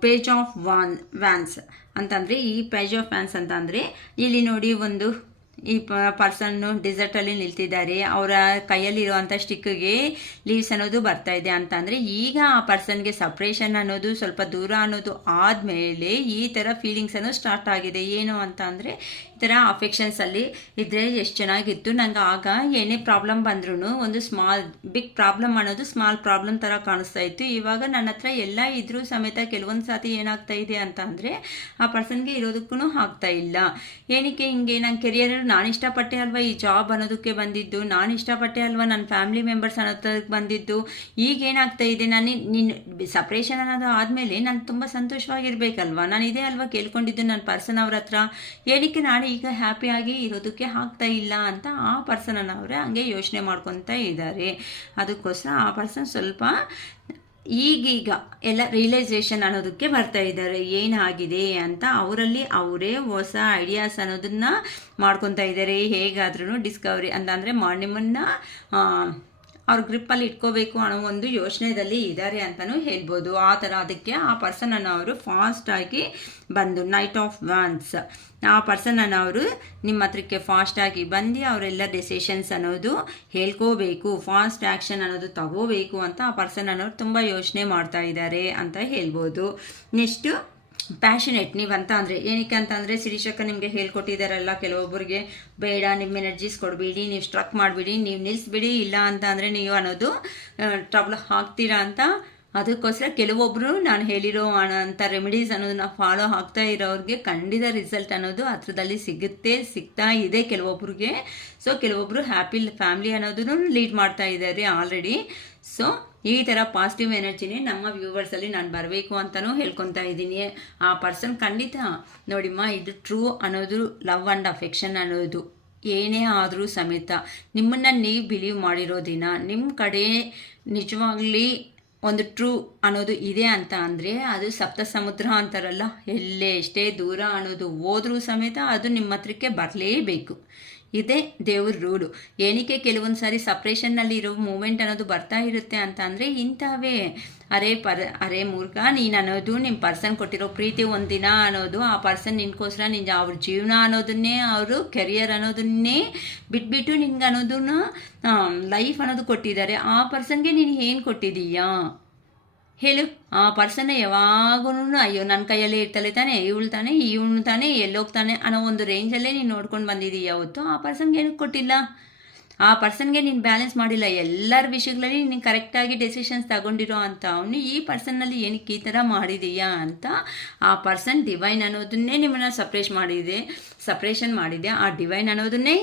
ಪೇಜ್ ಆಫ್ ವ್ಯಾನ್ಸ್ ಅಂತಂದರೆ ಈ ಪೇಜ್ ಆಫ್ ವ್ಯಾನ್ಸ್ ಅಂತಂದರೆ ಇಲ್ಲಿ ನೋಡಿ ಒಂದು ಈ ಪರ್ಸನ್ನು ಡೆಸರ್ಟಲ್ಲಿ ನಿಲ್ತಿದ್ದಾರೆ. ಅವರ ಕೈಯಲ್ಲಿರುವಂಥ ಸ್ಟಿಕ್ಗೆ ಲೀವ್ಸ್ ಅನ್ನೋದು ಬರ್ತಾ ಇದೆ ಅಂತಂದರೆ ಈಗ ಆ ಪರ್ಸನ್ಗೆ ಸಪ್ರೇಷನ್ ಅನ್ನೋದು ಸ್ವಲ್ಪ ದೂರ ಅನ್ನೋದು ಆದಮೇಲೆ ಈ ಥರ ಫೀಲಿಂಗ್ಸ್ ಅನ್ನೋದು ಸ್ಟಾರ್ಟ್ ಆಗಿದೆ. ಏನು ಅಂತ ಅಂದರೆ ಈ ಥರ ಅಫೆಕ್ಷನ್ಸಲ್ಲಿ ಇದ್ದರೆ ಎಷ್ಟು ಚೆನ್ನಾಗಿತ್ತು, ನಂಗೆ ಆಗ ಏನೇ ಪ್ರಾಬ್ಲಮ್ ಬಂದ್ರೂ ಒಂದು ಬಿಗ್ ಪ್ರಾಬ್ಲಮ್ ಅನ್ನೋದು ಸ್ಮಾಲ್ ಪ್ರಾಬ್ಲಮ್ ಥರ ಕಾಣಿಸ್ತಾ ಇತ್ತು. ಇವಾಗ ನನ್ನ ಹತ್ರ ಎಲ್ಲ ಇದ್ರೂ ಸಮೇತ ಕೆಲವೊಂದು ಸಾತಿ ಏನಾಗ್ತಾ ಇದೆ ಅಂತ ಅಂದರೆ ಆ ಪರ್ಸನ್ಗೆ ಇರೋದಕ್ಕೂ ಆಗ್ತಾ ಇಲ್ಲ. ಏನಕ್ಕೆ ಹಿಂಗೆ, ನನ್ನ ಕೆರಿಯರ್ ನಾನು ಇಷ್ಟಪಟ್ಟೆ ಅಲ್ವಾ ಈ ಜಾಬ್ ಅನ್ನೋದಕ್ಕೆ ಬಂದಿದ್ದು, ನಾನು ಇಷ್ಟಪಟ್ಟೆ ಅಲ್ವಾ ನನ್ನ ಫ್ಯಾಮಿಲಿ ಮೆಂಬರ್ಸ್ ಅನ್ನೋದಕ್ಕೆ ಬಂದಿದ್ದು. ಈಗ ಏನಾಗ್ತಾ ಇದೆ, ನಿನ್ನ ಸಪ್ರೇಷನ್ ಅನ್ನೋದು ಆದಮೇಲೆ ನಾನು ತುಂಬ ಸಂತೋಷವಾಗಿರ್ಬೇಕಲ್ವಾ, ನಾನು ಇದೇ ಅಲ್ವಾ ಕೇಳ್ಕೊಂಡಿದ್ದು ನನ್ನ ಪರ್ಸನ್ ಅವ್ರ ಹತ್ರ. ಏನಕ್ಕೆ ನಾನು ಈಗ ಹ್ಯಾಪಿಯಾಗಿ ಇರೋದಕ್ಕೆ ಆಗ್ತಾ ಇಲ್ಲ ಅಂತ ಆ ಪರ್ಸನನ್ನು ಅವರೇ ಹಂಗೆ ಯೋಚನೆ ಮಾಡ್ಕೊತಾ ಇದ್ದಾರೆ. ಅದಕ್ಕೋಸ್ಕರ ಆ ಪರ್ಸನ್ ಸ್ವಲ್ಪ ಈಗೀಗ ಎಲ್ಲ ರಿಯಲೈಸೇಷನ್ ಅನ್ನೋದಕ್ಕೆ ಬರ್ತಾ ಇದ್ದಾರೆ ಏನಾಗಿದೆ ಅಂತ. ಅವರಲ್ಲಿ ಅವರೇ ಹೊಸ ಐಡಿಯಾಸ್ ಅನ್ನೋದನ್ನು ಮಾಡ್ಕೊತಾ ಇದ್ದಾರೆ. ಹೇಗಾದ್ರೂ ಡಿಸ್ಕವರಿ ಅಂತಂದರೆ ನಿಮ್ಮನ್ನು ಅವ್ರ ಗ್ರಿಪ್ಪಲ್ಲಿ ಇಟ್ಕೋಬೇಕು ಅನ್ನೋ ಒಂದು ಯೋಚನೆಯಲ್ಲಿ ಇದ್ದಾರೆ ಅಂತಲೂ ಹೇಳ್ಬೋದು. ಆ ಥರ ಅದಕ್ಕೆ ಆ ಪರ್ಸನನ್ನು ಅವರು ಫಾಸ್ಟಾಗಿ ಬಂದು ನೈಟ್ ಆಫ್ ವ್ಯಾನ್ಸ್ ಆ ಪರ್ಸನನ್ನು ಅವರು ನಿಮ್ಮ ಹತ್ರಕ್ಕೆ ಫಾಸ್ಟಾಗಿ ಬಂದು ಅವರೆಲ್ಲ ಡೆಸಿಷನ್ಸ್ ಅನ್ನೋದು ಹೇಳ್ಕೋಬೇಕು, ಫಾಸ್ಟ್ ಆ್ಯಕ್ಷನ್ ಅನ್ನೋದು ತಗೋಬೇಕು ಅಂತ ಆ ಪರ್ಸನ್ ಅನ್ನೋರು ತುಂಬ ಯೋಚನೆ ಮಾಡ್ತಾ ಇದ್ದಾರೆ ಅಂತ ಹೇಳ್ಬೋದು. ನೆಕ್ಸ್ಟು ಪ್ಯಾಷನೇಟ್ ನೀವಂತ ಅಂದರೆ ಏನಕ್ಕೆ ಅಂತಂದರೆ ಶಿರೀಷಕ್ಕ ನಿಮಗೆ ಹೇಳ್ಕೊಟ್ಟಿದ್ದಾರಲ್ಲ, ಕೆಲವೊಬ್ಬರಿಗೆ ಬೇಡ ನಿಮ್ಮ ಎನರ್ಜೀಸ್ ಕೊಡಬೇಡಿ, ನೀವು ಸ್ಟ್ರಕ್ ಮಾಡಿಬಿಡಿ, ನೀವು ನಿಲ್ಲಿಸ್ಬಿಡಿ, ಇಲ್ಲ ಅಂತ ಅಂದರೆ ನೀವು ಅನ್ನೋದು ಟ್ರಬಲ್ ಆಗ್ತೀರಾ ಅಂತ. ಅದಕ್ಕೋಸ್ಕರ ಕೆಲವೊಬ್ಬರು ನಾನು ಹೇಳಿರೋ ಅಂಥ ರೆಮಿಡೀಸ್ ಅನ್ನೋದನ್ನ ಫಾಲೋ ಆಗ್ತಾ ಇರೋರಿಗೆ ಖಂಡಿತ ರಿಸಲ್ಟ್ ಅನ್ನೋದು ಹತ್ರದಲ್ಲಿ ಸಿಗ್ತಾ ಇದೆ ಕೆಲವೊಬ್ರಿಗೆ. ಸೊ ಕೆಲವೊಬ್ಬರು ಹ್ಯಾಪಿ ಫ್ಯಾಮಿಲಿ ಅನ್ನೋದನ್ನು ಲೀಡ್ ಮಾಡ್ತಾ ಇದ್ದಾರೆ ಆಲ್ರೆಡಿ. ಸೊ ಈ ಥರ ಪಾಸಿಟಿವ್ ಎನರ್ಜಿನೇ ನಮ್ಮ ವ್ಯೂವರ್ಸಲ್ಲಿ ನಾನು ಬರಬೇಕು ಅಂತಲೂ ಹೇಳ್ಕೊತಾ ಇದ್ದೀನಿ. ಆ ಪರ್ಸನ್ ಖಂಡಿತ ನೋಡಿಮ್ಮ, ಇದು ಟ್ರೂ ಅನ್ನೋದು, ಲವ್ ಆ್ಯಂಡ್ ಅಫೆಕ್ಷನ್ ಅನ್ನೋದು ಏನೇ ಆದರೂ ಸಮೇತ ನಿಮ್ಮನ್ನು ನೀವು ಬಿಲೀವ್ ಮಾಡಿರೋ ದಿನ ನಿಮ್ಮ ಕಡೆ ನಿಜವಾಗ್ಲಿ ಒಂದು ಟ್ರೂ ಅನ್ನೋದು ಇದೆ ಅಂತ ಅಂದರೆ ಅದು ಸಪ್ತ ಸಮುದ್ರ ಅಂತಾರಲ್ಲ, ಎಲ್ಲೇ ಎಷ್ಟೇ ದೂರ ಅನ್ನೋದು ಹೋದ್ರೂ ಸಮೇತ ಅದು ನಿಮ್ಮ ಹತ್ರಕ್ಕೆ ಬರಲೇಬೇಕು. ಇದೇ ದೇವ್ರ ರೂಲು. ಏನಕ್ಕೆ ಕೆಲವೊಂದು ಸಾರಿ ಸಪ್ರೇಷನ್ನಲ್ಲಿ ಇರೋ ಮೂಮೆಂಟ್ ಅನ್ನೋದು ಬರ್ತಾ ಇರುತ್ತೆ ಅಂತ ಅಂದರೆ ಇಂಥವೇ. ಅರೆ ಮೂರ್ಖ ನೀನು ಅನ್ನೋದು ನಿಮ್ಮ ಪರ್ಸನ್ ಕೊಟ್ಟಿರೋ ಪ್ರೀತಿ ಒಂದಿನ ಅನ್ನೋದು, ಆ ಪರ್ಸನ್ ನಿನ್ಗೋಸ್ಕರ ಅವ್ರ ಜೀವನ ಅನ್ನೋದನ್ನೇ, ಅವರು ಕೆರಿಯರ್ ಅನ್ನೋದನ್ನೇ ಬಿಟ್ಬಿಟ್ಟು ನಿನ್ಗೆ ಅನ್ನೋದನ್ನ ಲೈಫ್ ಅನ್ನೋದು ಕೊಟ್ಟಿದ್ದಾರೆ. ಆ ಪರ್ಸನ್ಗೆ ನೀನು ಏನು ಕೊಟ್ಟಿದ್ದೀಯಾ ಹೇಳು? ಆ ಪರ್ಸನ್ನ ಯಾವಾಗೂ ಅಯ್ಯೋ ನನ್ನ ಕೈಯಲ್ಲೇ ಇರ್ತಾಳೆ ತಾನೆ, ಇವಳು ತಾನೆ ಎಲ್ಲೋಗ್ತಾನೆ ಅನ್ನೋ ಒಂದು ರೇಂಜಲ್ಲೇ ನೀನು ನೋಡ್ಕೊಂಡು ಬಂದಿದ್ದೀಯ ಹೊತ್ತು ಆ ಪರ್ಸನ್ಗೆ ಏನಕ್ಕೆ ಕೊಟ್ಟಿಲ್ಲ? ಆ ಪರ್ಸನ್ಗೆ ನೀನು ಬ್ಯಾಲೆನ್ಸ್ ಮಾಡಿಲ್ಲ. ಎಲ್ಲರ ವಿಷಯಗಳಲ್ಲಿ ನೀನು ಕರೆಕ್ಟಾಗಿ ಡೆಸಿಷನ್ಸ್ ತಗೊಂಡಿರೋ ಅಂತ ಅವನು ಈ ಪರ್ಸನ್ನಲ್ಲಿ ಏನಕ್ಕೆ ಈ ಥರ ಮಾಡಿದೀಯಾ ಅಂತ ಆ ಪರ್ಸನ್ ಡಿವೈನ್ ಅನ್ನೋದನ್ನೇ ನಿಮ್ಮನ್ನು ಸಪ್ರೇಷನ್ ಮಾಡಿದೆ. ಆ ಡಿವೈನ್ ಅನ್ನೋದನ್ನೇ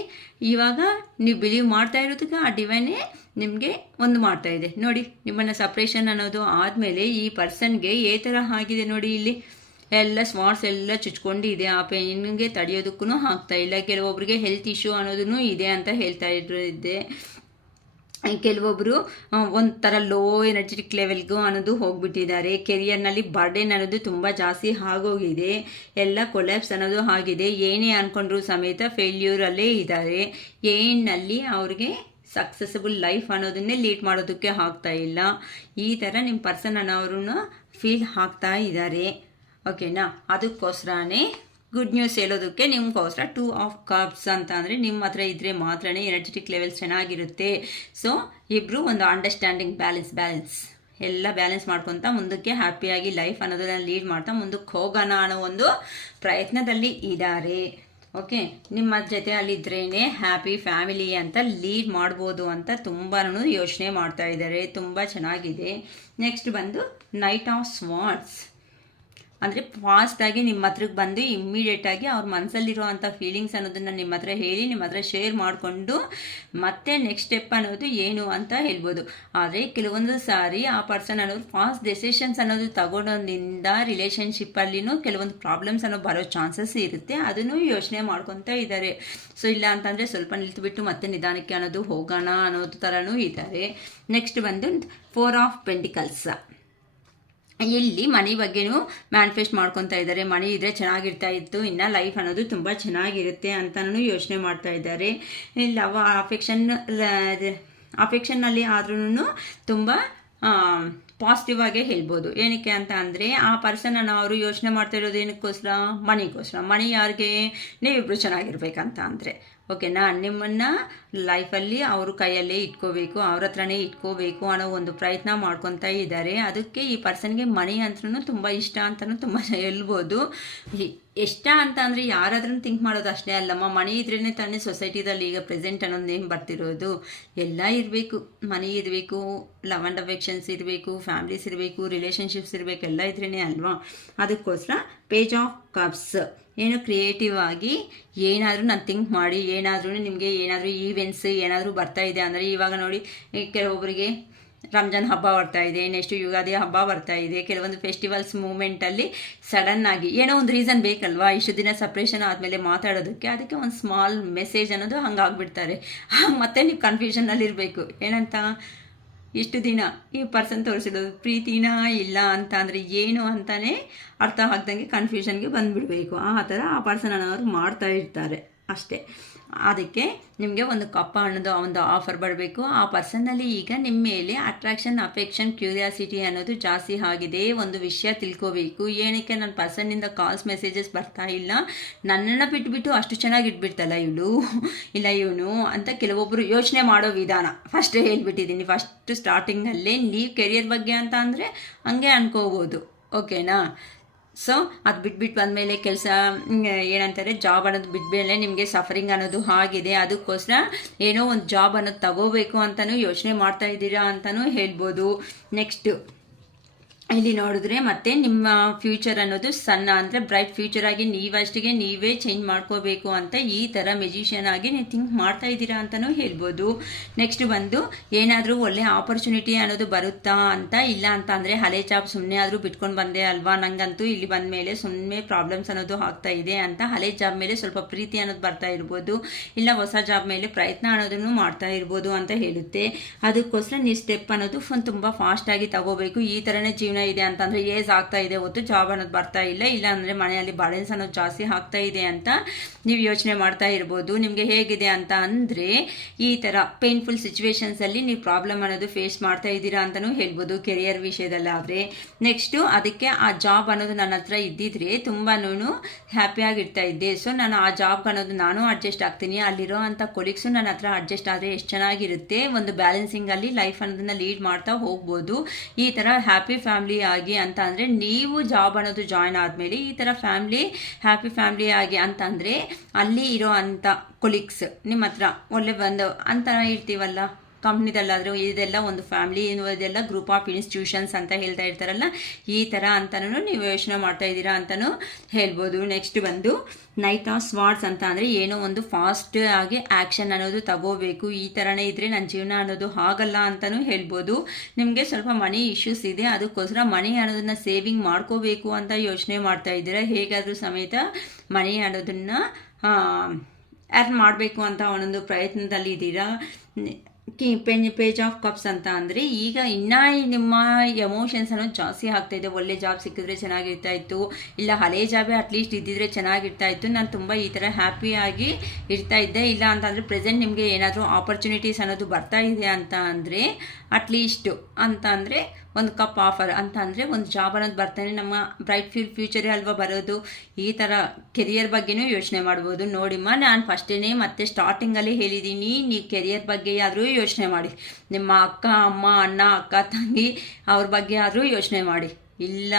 ಇವಾಗ ನೀವು ಬಿಲೀವ್ ಮಾಡ್ತಾ ಇರೋದಕ್ಕೆ ಆ ಡಿವೈನೇ ನಿಮಗೆ ಒಂದು ಮಾಡ್ತಾ ಇದೆ ನೋಡಿ. ನಿಮ್ಮನ್ನು ಸಪ್ರೇಷನ್ ಅನ್ನೋದು ಆದಮೇಲೆ ಈ ಪರ್ಸನ್ಗೆ ಈ ಥರ ಆಗಿದೆ ನೋಡಿ. ಇಲ್ಲಿ ಎಲ್ಲ ಸ್ಮಾರ್ಟ್ಸ್ ಎಲ್ಲ ಚುಚ್ಕೊಂಡಿದೆ. ಆ ಪೇನ್ಗೆ ತಡೆಯೋದಕ್ಕೂ ಆಗ್ತಾ ಇಲ್ಲ. ಕೆಲವೊಬ್ಬರಿಗೆ ಹೆಲ್ತ್ ಇಶ್ಯೂ ಅನ್ನೋದೂ ಇದೆ ಅಂತ ಹೇಳ್ತಾ ಇದ್ದೆ. ಕೆಲವೊಬ್ಬರು ಒಂಥರ ಲೋ ಎನರ್ಜೆಟಿಕ್ ಲೆವೆಲ್ಗೂ ಅನ್ನೋದು ಹೋಗ್ಬಿಟ್ಟಿದ್ದಾರೆ. ಕೆರಿಯರ್ನಲ್ಲಿ ಬರ್ಡೇನ್ ಅನ್ನೋದು ತುಂಬ ಜಾಸ್ತಿ ಆಗೋಗಿದೆ. ಎಲ್ಲ ಕೊಲ್ಯಾಪ್ಸ್ ಅನ್ನೋದು ಆಗಿದೆ. ಏನೇ ಅಂದ್ಕೊಂಡ್ರೂ ಸಮೇತ ಫೇಲ್ಯೂರಲ್ಲೇ ಇದ್ದಾರೆ. ಏನಲ್ಲಿ ಅವ್ರಿಗೆ ಸಕ್ಸಸ್ಫುಲ್ ಲೈಫ್ ಅನ್ನೋದನ್ನೇ ಲೀಡ್ ಮಾಡೋದಕ್ಕೆ ಆಗ್ತಾ ಇಲ್ಲ. ಈ ಥರ ನಿಮ್ಮ ಪರ್ಸನ್ ಅನ್ನೋರನ್ನ ಫೀಲ್ ಆಗ್ತಾ ಇದ್ದಾರೆ. ಓಕೆನಾ? ಅದಕ್ಕೋಸ್ಕರನೇ ಗುಡ್ ನ್ಯೂಸ್ ಹೇಳೋದಕ್ಕೆ ನಿಮ್ಗೋಸ್ಕರ 2 ಆಫ್ ಕಪ್ಸ್ ಅಂತ ಅಂದರೆ ನಿಮ್ಮ ಹತ್ರ ಇದ್ದರೆ ಮಾತ್ರ ಎನರ್ಜೆಟಿಕ್ ಲೆವೆಲ್ಸ್ ಚೆನ್ನಾಗಿರುತ್ತೆ. ಸೊ ಇಬ್ಬರು ಒಂದು ಅಂಡರ್ಸ್ಟ್ಯಾಂಡಿಂಗ್ ಬ್ಯಾಲೆನ್ಸ್ ಎಲ್ಲ ಬ್ಯಾಲೆನ್ಸ್ ಮಾಡ್ಕೊತ ಮುಂದಕ್ಕೆ ಹ್ಯಾಪಿಯಾಗಿ ಲೈಫ್ ಅನ್ನೋದನ್ನ ಲೀಡ್ ಮಾಡ್ತಾ ಮುಂದಕ್ಕೆ ಹೋಗೋಣ ಅನ್ನೋ ಒಂದು ಪ್ರಯತ್ನದಲ್ಲಿ ಇದ್ದಾರೆ. ಓಕೆ, ನಿಮ್ಮ ಜೊತೆ ಅಲ್ಲಿದ್ರೇ ಹ್ಯಾಪಿ ಫ್ಯಾಮಿಲಿ ಅಂತ ಲೀಡ್ ಮಾಡ್ಬೋದು ಅಂತ ತುಂಬಾ ಯೋಚನೆ ಮಾಡ್ತಾ ಇದ್ದಾರೆ. ತುಂಬ ಚೆನ್ನಾಗಿದೆ. ನೆಕ್ಸ್ಟ್ ಬಂದು ನೈಟ್ ಆಫ್ ಸ್ವಾರ್ಡ್ಸ್ ಅಂದರೆ ಫಾಸ್ಟಾಗಿ ನಿಮ್ಮ ಹತ್ರಕ್ಕೆ ಬಂದು ಇಮ್ಮಿಡಿಯೇಟಾಗಿ ಅವ್ರ ಮನಸ್ಸಲ್ಲಿರುವಂಥ ಫೀಲಿಂಗ್ಸ್ ಅನ್ನೋದನ್ನು ನಿಮ್ಮ ಹತ್ರ ಹೇಳಿ ನಿಮ್ಮ ಹತ್ರ ಶೇರ್ ಮಾಡಿಕೊಂಡು ಮತ್ತೆ ನೆಕ್ಸ್ಟ್ ಸ್ಟೆಪ್ ಅನ್ನೋದು ಏನು ಅಂತ ಹೇಳ್ಬೋದು. ಆದರೆ ಕೆಲವೊಂದು ಸಾರಿ ಆ ಪರ್ಸನ್ ಅನ್ನೋದು ಫಾಸ್ಟ್ ಡೆಸಿಷನ್ಸ್ ಅನ್ನೋದು ತಗೊಳೋದ್ರಿಂದ ರಿಲೇಷನ್ಶಿಪ್ಪಲ್ಲಿನೂ ಕೆಲವೊಂದು ಪ್ರಾಬ್ಲಮ್ಸ್ ಅನ್ನೋ ಬರೋ ಚಾನ್ಸಸ್ ಇರುತ್ತೆ. ಅದನ್ನು ಯೋಚನೆ ಮಾಡ್ಕೊತಾ ಇದ್ದಾರೆ. ಸೊ ಇಲ್ಲ ಅಂತಂದರೆ ಸ್ವಲ್ಪ ನಿಲ್ತುಬಿಟ್ಟು ಮತ್ತೆ ನಿಧಾನಕ್ಕೆ ಅನ್ನೋದು ಹೋಗೋಣ ಅನ್ನೋದು ಥರನೂ ಇದ್ದಾರೆ. ನೆಕ್ಸ್ಟ್ ಬಂದು 4 ಆಫ್ ಪೆಂಟಿಕಲ್ಸ್. ಇಲ್ಲಿ ಮನಿ ಬಗ್ಗೆನೂ ಮ್ಯಾನಿಫೆಸ್ಟ್ ಮಾಡ್ಕೊತಾ ಇದ್ದಾರೆ. ಮನಿ ಇದ್ದರೆ ಚೆನ್ನಾಗಿರ್ತಾ ಇತ್ತು, ಇನ್ನು ಲೈಫ್ ಅನ್ನೋದು ತುಂಬ ಚೆನ್ನಾಗಿರುತ್ತೆ ಅಂತಲೂ ಯೋಚನೆ ಮಾಡ್ತಾ ಇದ್ದಾರೆ. ಲವ್ ಅಫೆಕ್ಷನ್ನಲ್ಲಿ ಆದ್ರೂ ತುಂಬ ಪಾಸಿಟಿವ್ ಆಗೇ ಹೇಳ್ಬೋದು. ಏನಕ್ಕೆ ಅಂತ ಅಂದರೆ ಆ ಪರ್ಸನನ್ನು ಅವರು ಯೋಚನೆ ಮಾಡ್ತಾ ಇರೋದು ಏನಕ್ಕೋಸ್ಕರ? ಮನಿಗೋಸ್ಕರ. ಮನಿ ಯಾರಿಗೆ? ನೀವಿಬ್ಬರು ಚೆನ್ನಾಗಿರ್ಬೇಕಂತ ಅಂದರೆ ಓಕೆನಾ? ನಿಮ್ಮನ್ನು ಲೈಫಲ್ಲಿ ಅವರು ಕೈಯಲ್ಲೇ ಇಟ್ಕೋಬೇಕು, ಅವ್ರ ಹತ್ರನೇ ಇಟ್ಕೋಬೇಕು ಅನ್ನೋ ಒಂದು ಪ್ರಯತ್ನ ಮಾಡ್ಕೊತಾ ಇದ್ದಾರೆ. ಅದಕ್ಕೆ ಈ ಪರ್ಸನ್ಗೆ ಮನಿ ಅಂತಲೂ ತುಂಬ ಇಷ್ಟ ಅಂತಲೂ ತುಂಬ ಹೇಳ್ಬೋದು. ಇಷ್ಟ ಅಂತ ಅಂದರೆ ಯಾರಾದ್ರೂ ಥಿಂಕ್ ಮಾಡೋದು ಅಷ್ಟೇ ಅಲ್ಲಮ್ಮ. ಮನಿ ಇದ್ರೇ ತಾನೇ ಸೊಸೈಟಿದಲ್ಲಿ ಈಗ ಪ್ರೆಸೆಂಟ್ ಅನ್ನೋದು ನೇಮ್ ಬರ್ತಿರೋದು. ಎಲ್ಲ ಇರಬೇಕು, ಮನಿ ಇರಬೇಕು, ಲವ್ ಆ್ಯಂಡ್ ಅಫೆಕ್ಷನ್ಸ್ ಇರಬೇಕು, ಫ್ಯಾಮಿಲೀಸ್ ಇರಬೇಕು, ರಿಲೇಷನ್ಶಿಪ್ಸ್ ಇರಬೇಕು, ಎಲ್ಲ ಇದ್ರೇ ಅಲ್ವಾ? ಅದಕ್ಕೋಸ್ಕರ ಪೇಜ್ ಆಫ್ ಕಪ್ಸ್ ಏನು ಕ್ರಿಯೇಟಿವ್ ಆಗಿ ಏನಾದರೂ ನಾನು ಥಿಂಕ್ ಮಾಡಿ ಏನಾದರೂ ನಿಮಗೆ ಏನಾದರೂ ಈವೆಂಟ್ಸ್ ಏನಾದರೂ ಬರ್ತಾ ಇದೆ ಅಂದರೆ, ಇವಾಗ ನೋಡಿ ಕೆಲವೊಬ್ಬರಿಗೆ ರಂಜಾನ್ ಹಬ್ಬ ಬರ್ತಾ ಇದೆ, ನೆಕ್ಸ್ಟ್ ಯುಗಾದಿ ಹಬ್ಬ ಬರ್ತಾ ಇದೆ. ಕೆಲವೊಂದು ಫೆಸ್ಟಿವಲ್ಸ್ ಮೂಮೆಂಟಲ್ಲಿ ಸಡನ್ನಾಗಿ ಏನೋ ಒಂದು ರೀಸನ್ ಬೇಕಲ್ವಾ? ಇಷ್ಟು ದಿನ ಸಪ್ರೇಷನ್ ಆದಮೇಲೆ ಮಾತಾಡೋದಕ್ಕೆ, ಅದಕ್ಕೆ ಒಂದು ಸ್ಮಾಲ್ ಮೆಸೇಜ್ ಅನ್ನೋದು ಹಂಗಾಗ್ಬಿಡ್ತಾರೆ. ಮತ್ತೆ ನೀವು ಕನ್ಫ್ಯೂಷನ್ನಲ್ಲಿರಬೇಕು. ಏನಂತ ಇಷ್ಟು ದಿನ ಈ ಪರ್ಸನ್ ತೋರಿಸಿರೋದು ಪ್ರೀತಿನಾ ಇಲ್ಲ ಅಂತ ಅಂದರೆ ಏನು ಅಂತಾನೆ ಅರ್ಥ ಆಗ್ದಂಗೆ ಕನ್ಫ್ಯೂಷನ್ಗೆ ಬಂದುಬಿಡಬೇಕು. ಆ ಥರ ಆ ಪರ್ಸನ್ ಅನ್ನೋರು ಮಾಡ್ತಾ ಇರ್ತಾರೆ ಅಷ್ಟೇ. ಅದಕ್ಕೆ ನಿಮಗೆ ಒಂದು ಕಪ್ಪ ಅನ್ನೋದು ಒಂದು ಆಫರ್ ಬರಬೇಕು. ಆ ಪರ್ಸನ್ನಲ್ಲಿ ಈಗ ನಿಮ್ಮ ಮೇಲೆ ಅಟ್ರಾಕ್ಷನ್, ಅಫೆಕ್ಷನ್, ಕ್ಯೂರಿಯಾಸಿಟಿ ಅನ್ನೋದು ಜಾಸ್ತಿ ಆಗಿದೆ. ಒಂದು ವಿಷಯ ತಿಳ್ಕೋಬೇಕು. ಏನಕ್ಕೆ ನನ್ನ ಪರ್ಸನ್ನಿಂದ ಕಾಲ್ಸ್ ಮೆಸೇಜಸ್ ಬರ್ತಾ ಇಲ್ಲ, ನನ್ನನ್ನು ಬಿಟ್ಬಿಟ್ಟು ಅಷ್ಟು ಚೆನ್ನಾಗಿ ಇಟ್ಬಿಡ್ತಲ್ಲ ಇವಳು ಇಲ್ಲ ಇವನು ಅಂತ ಕೆಲವೊಬ್ಬರು ಯೋಚನೆ ಮಾಡೋ ವಿಧಾನ ಫಸ್ಟೇ ಹೇಳ್ಬಿಟ್ಟಿದ್ದೀನಿ. ಫಸ್ಟ್ ಸ್ಟಾರ್ಟಿಂಗಲ್ಲೇ ನೀವು ಕೆರಿಯರ್ ಬಗ್ಗೆ ಅಂತ ಅಂದರೆ ಹಂಗೆ ಅನ್ಕೋಬೋದು. ಓಕೆನಾ? ಸೊ ಅದು ಬಿಟ್ಬಿಟ್ಟು ಬಂದಮೇಲೆ ಕೆಲಸ ಏನಂತಾರೆ ಜಾಬ್ ಅನ್ನೋದು ಬಿಟ್ಮೇಲೆ ನಿಮಗೆ ಸಫರಿಂಗ್ ಅನ್ನೋದು ಆಗಿದೆ. ಅದಕ್ಕೋಸ್ಕರ ಏನೋ ಒಂದು ಜಾಬ್ ಅನ್ನೋದು ತಗೋಬೇಕು ಅಂತಲೂ ಯೋಚನೆ ಮಾಡ್ತಾ ಇದ್ದೀರಾ ಅಂತಲೂ ಹೇಳ್ಬೋದು. ನೆಕ್ಸ್ಟು ಇಲ್ಲಿ ನೋಡಿದ್ರೆ ಮತ್ತೆ ನಿಮ್ಮ ಫ್ಯೂಚರ್ ಅನ್ನೋದು ಸಣ್ಣ ಅಂದರೆ ಬ್ರೈಟ್ ಫ್ಯೂಚರ್ ಆಗಿ ನೀವಷ್ಟಿಗೆ ನೀವೇ ಚೇಂಜ್ ಮಾಡ್ಕೋಬೇಕು ಅಂತ ಈ ಥರ ಮೆಜಿಷಿಯನ್ ಆಗಿ ನೀವು ಥಿಂಕ್ ಮಾಡ್ತಾ ಇದ್ದೀರಾ ಅಂತಲೂ ಹೇಳ್ಬೋದು. ನೆಕ್ಸ್ಟ್ ಬಂದು ಏನಾದರೂ ಒಳ್ಳೆ ಆಪರ್ಚುನಿಟಿ ಅನ್ನೋದು ಬರುತ್ತಾ ಅಂತ, ಇಲ್ಲ ಅಂತ ಅಂದರೆ ಹಳೆ ಜಾಬ್ ಸುಮ್ಮನೆ ಆದರೂ ಬಿಟ್ಕೊಂಡು ಬಂದೆ ಅಲ್ವಾ, ನಂಗಂತೂ ಇಲ್ಲಿ ಬಂದ ಮೇಲೆ ಸುಮ್ಮನೆ ಪ್ರಾಬ್ಲಮ್ಸ್ ಅನ್ನೋದು ಆಗ್ತಾ ಇದೆ ಅಂತ ಹಳೆ ಜಾಬ್ ಮೇಲೆ ಸ್ವಲ್ಪ ಪ್ರೀತಿ ಅನ್ನೋದು ಬರ್ತಾ ಇರ್ಬೋದು, ಇಲ್ಲ ಹೊಸ ಜಾಬ್ ಮೇಲೆ ಪ್ರಯತ್ನ ಅನ್ನೋದನ್ನು ಮಾಡ್ತಾ ಇರ್ಬೋದು ಅಂತ ಹೇಳುತ್ತೆ. ಅದಕ್ಕೋಸ್ಕರ ನೀವು ಸ್ಟೆಪ್ ಅನ್ನೋದು ತುಂಬ ಫಾಸ್ಟಾಗಿ ತಗೋಬೇಕು. ಈ ಥರನೇ ಜೀವನ ಇದೆ ಅಂತಂದರೆ ಏಜ್ ಆಗ್ತಾ ಇದೆ ಹೊತ್ತು ಜಾಬ್ ಅನ್ನೋದು ಬರ್ತಾ ಇಲ್ಲ, ಇಲ್ಲ ಅಂದರೆ ಮನೆಯಲ್ಲಿ ಬಾಳೆನ್ಸ್ ಅನ್ನೋದು ಜಾಸ್ತಿ ಆಗ್ತಾ ಇದೆ ಅಂತ ನೀವು ಯೋಚನೆ ಮಾಡ್ತಾ ಇರ್ಬೋದು. ನಿಮಗೆ ಹೇಗಿದೆ ಅಂತ ಅಂದರೆ ಈ ಥರ ಪೇನ್ಫುಲ್ ಸಿಚುವೇಶನ್ಸಲ್ಲಿ ನೀವು ಪ್ರಾಬ್ಲಮ್ ಅನ್ನೋದು ಫೇಸ್ ಮಾಡ್ತಾ ಇದ್ದೀರಾ ಅಂತಲೂ ಹೇಳ್ಬೋದು ಕೆರಿಯರ್ ವಿಷಯದಲ್ಲಾದರೆ. ನೆಕ್ಸ್ಟು ಅದಕ್ಕೆ ಆ ಜಾಬ್ ಅನ್ನೋದು ನನ್ನ ಹತ್ರ ಇದ್ದಿದ್ರೆ ತುಂಬಾ ಹ್ಯಾಪಿಯಾಗಿರ್ತಾ ಇದ್ದೆ. ಸೊ ನಾನು ಆ ಜಾಬ್ ಅನ್ನೋದು ನಾನು ಅಡ್ಜಸ್ಟ್ ಆಗ್ತೀನಿ, ಅಲ್ಲಿರೋ ಅಂಥ ಕೊಲೀಗ್ಸು ನನ್ನ ಹತ್ರ ಅಡ್ಜಸ್ಟ್ ಆದರೆ ಎಷ್ಟು ಚೆನ್ನಾಗಿರುತ್ತೆ, ಒಂದು ಬ್ಯಾಲೆನ್ಸಿಂಗಲ್ಲಿ ಲೈಫ್ ಅನ್ನೋದನ್ನ ಲೀಡ್ ಮಾಡ್ತಾ ಹೋಗ್ಬೋದು. ಈ ಥರ ಹ್ಯಾಪಿ ಫ್ಯಾಮಿಲಿ ಆಗಿ ಅಂತ ಅಂದರೆ ನೀವು ಜಾಬ್ ಅನ್ನೋದು ಜಾಯ್ನ್ ಆದಮೇಲೆ ಈ ಥರ ಹ್ಯಾಪಿ ಫ್ಯಾಮಿಲಿ ಆಗಿ ಅಂತ ಅಂದರೆ ಅಲ್ಲಿ ಇರೋ ಅಂಥ ಕೊಲೀಗ್ಸ್ ನಿಮ್ಮ ಹತ್ರ ಒಳ್ಳೆ ಬಂದು ಅಂತರ ಇರ್ತೀವಲ್ಲ ಕಂಪ್ನಿದಲ್ಲಾದರೂ, ಇದೆಲ್ಲ ಒಂದು ಫ್ಯಾಮಿಲಿ, ಇದೆಲ್ಲ ಗ್ರೂಪ್ ಆಫ್ ಇನ್ಸ್ಟಿಟ್ಯೂಷನ್ಸ್ ಅಂತ ಹೇಳ್ತಾ ಇರ್ತಾರಲ್ಲ, ಈ ಥರ ಅಂತಲೂ ನೀವು ಯೋಚನೆ ಮಾಡ್ತಾ ಇದ್ದೀರಾ ಅಂತಲೂ ಹೇಳ್ಬೋದು. ನೆಕ್ಸ್ಟ್ ಬಂದು ನೈಟ್ ಆಫ್ ಸ್ವಾರ್ಡ್ಸ್ ಅಂತ ಅಂದರೆ ಏನೋ ಒಂದು ಫಾಸ್ಟ್ ಆಗಿ ಆ್ಯಕ್ಷನ್ ಅನ್ನೋದು ತಗೋಬೇಕು, ಈ ಥರನೇ ಇದ್ದರೆ ನನ್ನ ಜೀವನ ಅನ್ನೋದು ಆಗಲ್ಲ ಅಂತಲೂ ಹೇಳ್ಬೋದು. ನಿಮಗೆ ಸ್ವಲ್ಪ ಮನಿ ಇಶ್ಯೂಸ್ ಇದೆ, ಅದಕ್ಕೋಸ್ಕರ ಮನಿ ಅನ್ನೋದನ್ನು ಸೇವಿಂಗ್ ಮಾಡ್ಕೋಬೇಕು ಅಂತ ಯೋಚನೆ ಮಾಡ್ತಾ ಇದ್ದೀರಾ. ಹೇಗಾದರೂ ಸಮೇತ ಮನಿ ಅನ್ನೋದನ್ನು ಅರ್ನ್ ಮಾಡಬೇಕು ಅಂತ ಒಂದೊಂದು ಪ್ರಯತ್ನದಲ್ಲಿ ಇದ್ದೀರಾ. ಪೇಜ್ ಆಫ್ ಕಪ್ಸ್ ಅಂತ ಅಂದರೆ ಈಗ ಇನ್ನೂ ನಿಮ್ಮ ಎಮೋಷನ್ಸ್ ಅನ್ನೋದು ಜಾಸ್ತಿ ಆಗ್ತಾಯಿದೆ. ಒಳ್ಳೆ ಜಾಬ್ ಸಿಕ್ಕಿದ್ರೆ ಚೆನ್ನಾಗಿರ್ತಾ ಇತ್ತು, ಇಲ್ಲ ಹಳೆ ಜಾಬೇ ಅಟ್ಲೀಸ್ಟ್ ಇದ್ದಿದ್ರೆ ಚೆನ್ನಾಗಿರ್ತಾ ಇತ್ತು, ನಾನು ತುಂಬ ಈ ಥರ ಹ್ಯಾಪಿಯಾಗಿ ಇರ್ತಾ ಇದ್ದೆ, ಇಲ್ಲ ಅಂತಂದರೆ ಪ್ರೆಸೆಂಟ್ ನಿಮಗೆ ಏನಾದರೂ ಆಪರ್ಚುನಿಟೀಸ್ ಅನ್ನೋದು ಬರ್ತಾ ಇದೆ ಅಂತ ಅಂದರೆ ಅಟ್ಲೀಸ್ಟು ಅಂತ ಅಂದರೆ ಒಂದು ಕಪ್ ಆಫರ್ ಅಂತ ಅಂದರೆ ಒಂದು ಜಾಬ್ ಅನ್ನೋದು ಬರ್ತಾನೆ, ನಮ್ಮ ಬ್ರೈಟ್ ಫ್ಯೂಚರೇ ಅಲ್ವಾ ಬರೋದು. ಈ ಥರ ಕೆರಿಯರ್ ಬಗ್ಗೆನೂ ಯೋಚನೆ ಮಾಡ್ಬೋದು. ನೋಡಿಮ್ಮ, ನಾನು ಫಸ್ಟೇ ಮತ್ತೆ ಸ್ಟಾರ್ಟಿಂಗಲ್ಲಿ ಹೇಳಿದ್ದೀನಿ, ನೀವು ಕೆರಿಯರ್ ಬಗ್ಗೆ ಆದರೂ ಯೋಚನೆ ಮಾಡಿ, ನಿಮ್ಮ ಅಕ್ಕ ಅಮ್ಮ ಅಣ್ಣ ಅಕ್ಕ ತಂಗಿ ಅವ್ರ ಬಗ್ಗೆ ಆದರೂ ಯೋಚನೆ ಮಾಡಿ, ಇಲ್ಲ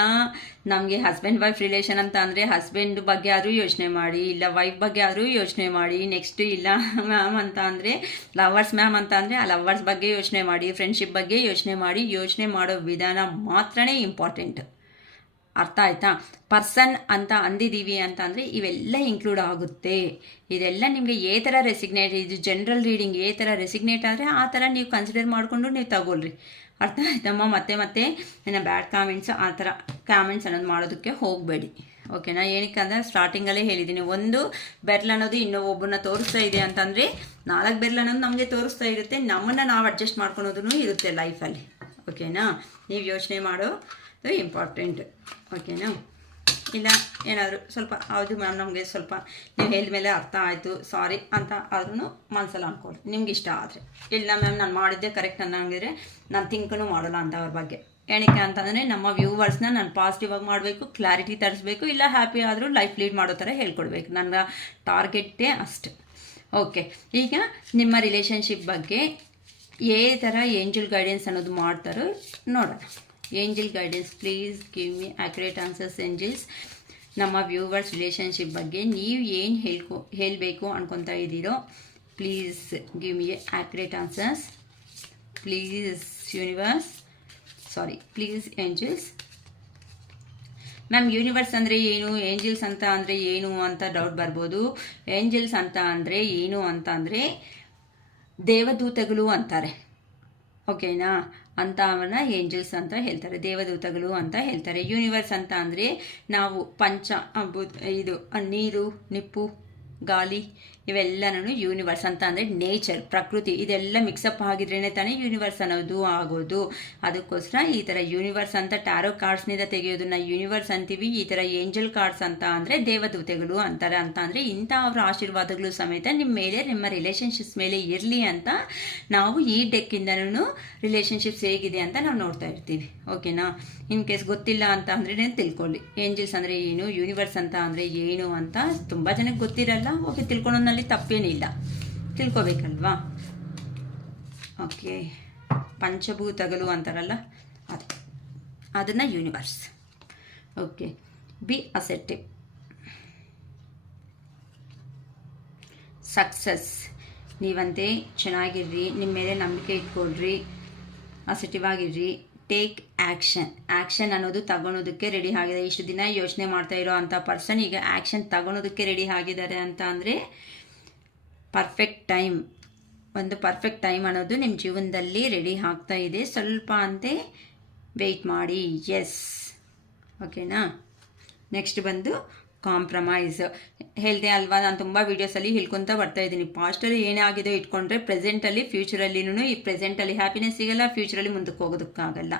ನಮಗೆ ಹಸ್ಬೆಂಡ್ ವೈಫ್ ರಿಲೇಷನ್ ಅಂತ ಅಂದರೆ ಹಸ್ಬೆಂಡ್ ಬಗ್ಗೆ ಆದರೂ ಯೋಚನೆ ಮಾಡಿ, ಇಲ್ಲ ವೈಫ್ ಬಗ್ಗೆ ಆದರೂ ಯೋಚನೆ ಮಾಡಿ. ನೆಕ್ಸ್ಟ್ ಇಲ್ಲ ಮ್ಯಾಮ್ ಅಂತ ಅಂದರೆ ಲವರ್ಸ್ ಮ್ಯಾಮ್ ಅಂತ ಅಂದರೆ ಆ ಲವರ್ಸ್ ಬಗ್ಗೆ ಯೋಚನೆ ಮಾಡಿ, ಫ್ರೆಂಡ್ಶಿಪ್ ಬಗ್ಗೆ ಯೋಚನೆ ಮಾಡಿ. ಯೋಚನೆ ಮಾಡೋ ವಿಧಾನ ಮಾತ್ರನೇ ಇಂಪಾರ್ಟೆಂಟ್. ಅರ್ಥ ಆಯ್ತಾ? ಪರ್ಸನ್ ಅಂತ ಅಂದಿದ್ದೀವಿ ಅಂತ ಅಂದರೆ ಇವೆಲ್ಲ ಇನ್ಕ್ಲೂಡ್ ಆಗುತ್ತೆ. ಇದೆಲ್ಲ ನಿಮಗೆ ಏ ಥರ ರೆಸಿಗ್ನೇಟ್, ಇದು ಜನರಲ್ ರೀಡಿಂಗ್ ಏ ಥರ ರೆಸಿಗ್ನೇಟ್ ಆದರೆ ಆ ಥರ ನೀವು ಕನ್ಸಿಡರ್ ಮಾಡಿಕೊಂಡು ನೀವು ತಗೊಳ್ರಿ. ಅರ್ಥ ಆಯ್ತಮ್ಮ? ಮತ್ತೆ ನನ್ನ ಬ್ಯಾಡ್ ಕಾಮೆಂಟ್ಸ್ ಆ ಥರ ಕಾಮೆಂಟ್ಸ್ ಅನ್ನೋದು ಮಾಡೋದಕ್ಕೆ ಹೋಗಬೇಡಿ, ಓಕೆನಾ? ಏನಕ್ಕೆ ಅಂದರೆ ಸ್ಟಾರ್ಟಿಂಗಲ್ಲೇ ಹೇಳಿದ್ದೀನಿ, ಒಂದು ಬೆರ್ಲ್ ಅನ್ನೋದು ಇನ್ನೊಬ್ಬರನ್ನ ತೋರಿಸ್ತಾ ಇದೆ ಅಂತಂದರೆ 4 ಬೆರ್ಲ್ ಅನ್ನೋದು ನಮಗೆ ತೋರಿಸ್ತಾ ಇರುತ್ತೆ, ನಮ್ಮನ್ನು ನಾವು ಅಡ್ಜಸ್ಟ್ ಮಾಡ್ಕೊಳೋದೂ ಇರುತ್ತೆ ಲೈಫಲ್ಲಿ, ಓಕೆನಾ? ನೀವು ಯೋಚನೆ ಮಾಡೋದು ಇಂಪಾರ್ಟೆಂಟ್, ಓಕೆನಾ? ಇಲ್ಲ ಏನಾದರೂ ಸ್ವಲ್ಪ ಹೌದು ಮ್ಯಾಮ್ ನಮಗೆ ಸ್ವಲ್ಪ ನೀವು ಹೇಳಿದ ಮೇಲೆ ಅರ್ಥ ಆಯಿತು ಸಾರಿ ಅಂತ ಆದ್ರೂ ಮನಸ್ಸಲ್ಲಿ ಅಂದ್ಕೊಳ್ಳಿ, ನಿಮ್ಗೆ ಇಷ್ಟ ಆದರೆ. ಇಲ್ಲ ಮ್ಯಾಮ್ ನಾನು ಮಾಡಿದ್ದೆ ಕರೆಕ್ಟ್ ಅನ್ನಂಗಿದ್ರೆ ನಾನು ಥಿಂಕೂ ಮಾಡೋಲ್ಲ ಅಂತ ಅವ್ರ ಬಗ್ಗೆ. ಏನಕ್ಕೆ ಅಂತಂದರೆ ನಮ್ಮ ವ್ಯೂವರ್ಸ್ನ ನಾನು ಪಾಸಿಟಿವ್ ಆಗಿ ಮಾಡಬೇಕು, ಕ್ಲಾರಿಟಿ ತರಿಸ್ಬೇಕು, ಇಲ್ಲ ಹ್ಯಾಪಿ ಆದರೂ ಲೈಫ್ ಲೀಡ್ ಮಾಡೋ ಥರ ಹೇಳ್ಕೊಡ್ಬೇಕು, ನನ್ನ ಟಾರ್ಗೆಟ್ಟೇ ಅಷ್ಟೆ. ಓಕೆ, ಈಗ ನಿಮ್ಮ ರಿಲೇಷನ್ಶಿಪ್ ಬಗ್ಗೆ ಏ ಥರ ಏಂಜಲ್ ಗೈಡೆನ್ಸ್ ಅನ್ನೋದು ಮಾಡ್ತಾರೋ ನೋಡೋಣ. Angel guidance, please give me accurate answers angels. ನಮ್ಮ ವ್ಯೂವರ್ಸ್ ರಿಲೇಷನ್ಶಿಪ್ ಬಗ್ಗೆ ನೀವು ಏನು ಹೇಳಬೇಕು ಅನ್ಕೊತಾ ಇದ್ದೀರೋ please give me accurate answers. Please universe, please angels. Ma'am universe ಅಂದರೆ ಏನು, ಏಂಜಲ್ಸ್ ಅಂತ ಅಂದರೆ ಏನು ಅಂತ ಡೌಟ್ ಬರ್ಬೋದು. ಏಂಜಲ್ಸ್ ಅಂತ ಅಂದರೆ ಏನು ಅಂತ ಅಂದರೆ ದೇವದೂತಗಳು ಅಂತಾರೆ, ಓಕೆನಾ? ಅಂತ ಅವನ್ನ ಏಂಜಲ್ಸ್ ಅಂತ ಹೇಳ್ತಾರೆ, ದೇವದೂತಗಳು ಅಂತ ಹೇಳ್ತಾರೆ. ಯೂನಿವರ್ಸ್ ಅಂತ ಅಂದರೆ ನಾವು ಇದು ನೀರು, ನಿಪ್ಪು, ಗಾಳಿ ಇವೆಲ್ಲನೂ ಯೂನಿವರ್ಸ್ ಅಂತ ಅಂದರೆ ನೇಚರ್, ಪ್ರಕೃತಿ, ಇದೆಲ್ಲ ಮಿಕ್ಸಪ್ ಆಗಿದ್ರೇ ತಾನೇ ಯೂನಿವರ್ಸ್ ಅನ್ನೋದು ಆಗೋದು. ಅದಕ್ಕೋಸ್ಕರ ಈ ಥರ ಯೂನಿವರ್ಸ್ ಅಂತ ಟ್ಯಾರೋ ಕಾರ್ಡ್ಸ್ನಿಂದ ತೆಗೆಯೋದನ್ನ ಯೂನಿವರ್ಸ್ ಅಂತೀವಿ. ಈ ಥರ ಏಂಜಲ್ ಕಾರ್ಡ್ಸ್ ಅಂತ ಅಂದರೆ ದೇವದೂತೆಗಳು ಅಂತಾರೆ. ಅಂತ ಅಂದರೆ ಇಂಥ ಅವರ ಆಶೀರ್ವಾದಗಳು ಸಮೇತ ನಿಮ್ಮ ಮೇಲೆ, ನಿಮ್ಮ ರಿಲೇಷನ್ಶಿಪ್ಸ್ ಮೇಲೆ ಇರಲಿ ಅಂತ ನಾವು ಈ ಡೆಕ್ಕಿಂದನೂ ರಿಲೇಷನ್ಶಿಪ್ಸ್ ಹೇಗಿದೆ ಅಂತ ನಾವು ನೋಡ್ತಾ ಇರ್ತೀವಿ, ಓಕೆನಾ? ಇನ್ ಕೇಸ್ ಗೊತ್ತಿಲ್ಲ ಅಂತ ಅಂದರೆ ತಿಳ್ಕೊಳ್ಳಿ, ಏಂಜಲ್ಸ್ ಅಂದರೆ ಏನು, ಯೂನಿವರ್ಸ್ ಅಂತ ಅಂದರೆ ಏನು ಅಂತ ತುಂಬ ಜನಕ್ಕೆ ಗೊತ್ತಿರಲ್ಲ. ಓಕೆ, ತಿಳ್ಕೊಳ್ಳೋದ್ರಲ್ಲಿ ತಪ್ಪೇನಿಲ್ಲ, ತಿಳ್ಕೊಬೇಕಲ್ವಾ? ಓಕೆ, ಪಂಚಭೂತಗಳು ಅಂತಾರಲ್ಲ ಅದನ್ನು universe. Okay, be acceptive, success. ನೀವಂತೆ ಚೆನ್ನಾಗಿರ್ರಿ, ನಿಮ್ಮ ಮೇಲೆ ನಂಬಿಕೆ ಇಟ್ಕೊಳ್ರಿ, ಅಸೆಟಿವ್ ಆಗಿರ್ರಿ, ಟೇಕ್ ಆ್ಯಕ್ಷನ್ ಅನ್ನೋದು ತಗೊಳೋದಕ್ಕೆ ರೆಡಿ ಆಗಿದೆ. ಇಷ್ಟು ದಿನ ಯೋಚನೆ ಮಾಡ್ತಾ ಇರೋ ಅಂಥ ಪರ್ಸನ್ ಈಗ ಆ್ಯಕ್ಷನ್ ತಗೊಳೋದಕ್ಕೆ ರೆಡಿ ಆಗಿದ್ದಾರೆ ಅಂತ ಅಂದರೆ ಪರ್ಫೆಕ್ಟ್ ಟೈಮ್ ಅನ್ನೋದು ನಿಮ್ಮ ಜೀವನದಲ್ಲಿ ರೆಡಿ ಆಗ್ತಾ ಇದೆ. ಸ್ವಲ್ಪ ಅಂತೆ ವೆಯ್ಟ್ ಮಾಡಿ. ಎಸ್, ಓಕೆನಾ. ನೆಕ್ಸ್ಟ್ ಬಂದು ಕಾಂಪ್ರಮೈಸ್. ಹೇಳಿದೆ ಅಲ್ವಾ, ನಾನು ತುಂಬ ವೀಡಿಯೋಸಲ್ಲಿ ಹೇಳ್ಕೊತ ಬರ್ತಾ ಇದ್ದೀನಿ. ಪಾಸ್ಟಲ್ಲಿ ಏನೇ ಆಗಿದೆ ಇಟ್ಕೊಂಡ್ರೆ ಪ್ರೆಸೆಂಟಲ್ಲಿ ಫ್ಯೂಚರಲ್ಲಿನೂ ಈ ಪ್ರೆಸೆಂಟಲ್ಲಿ ಹ್ಯಾಪಿನೆಸ್ ಸಿಗಲ್ಲ, ಫ್ಯೂಚರಲ್ಲಿ ಮುಂದಕ್ಕೆ ಹೋಗೋದಕ್ಕಾಗಲ್ಲ.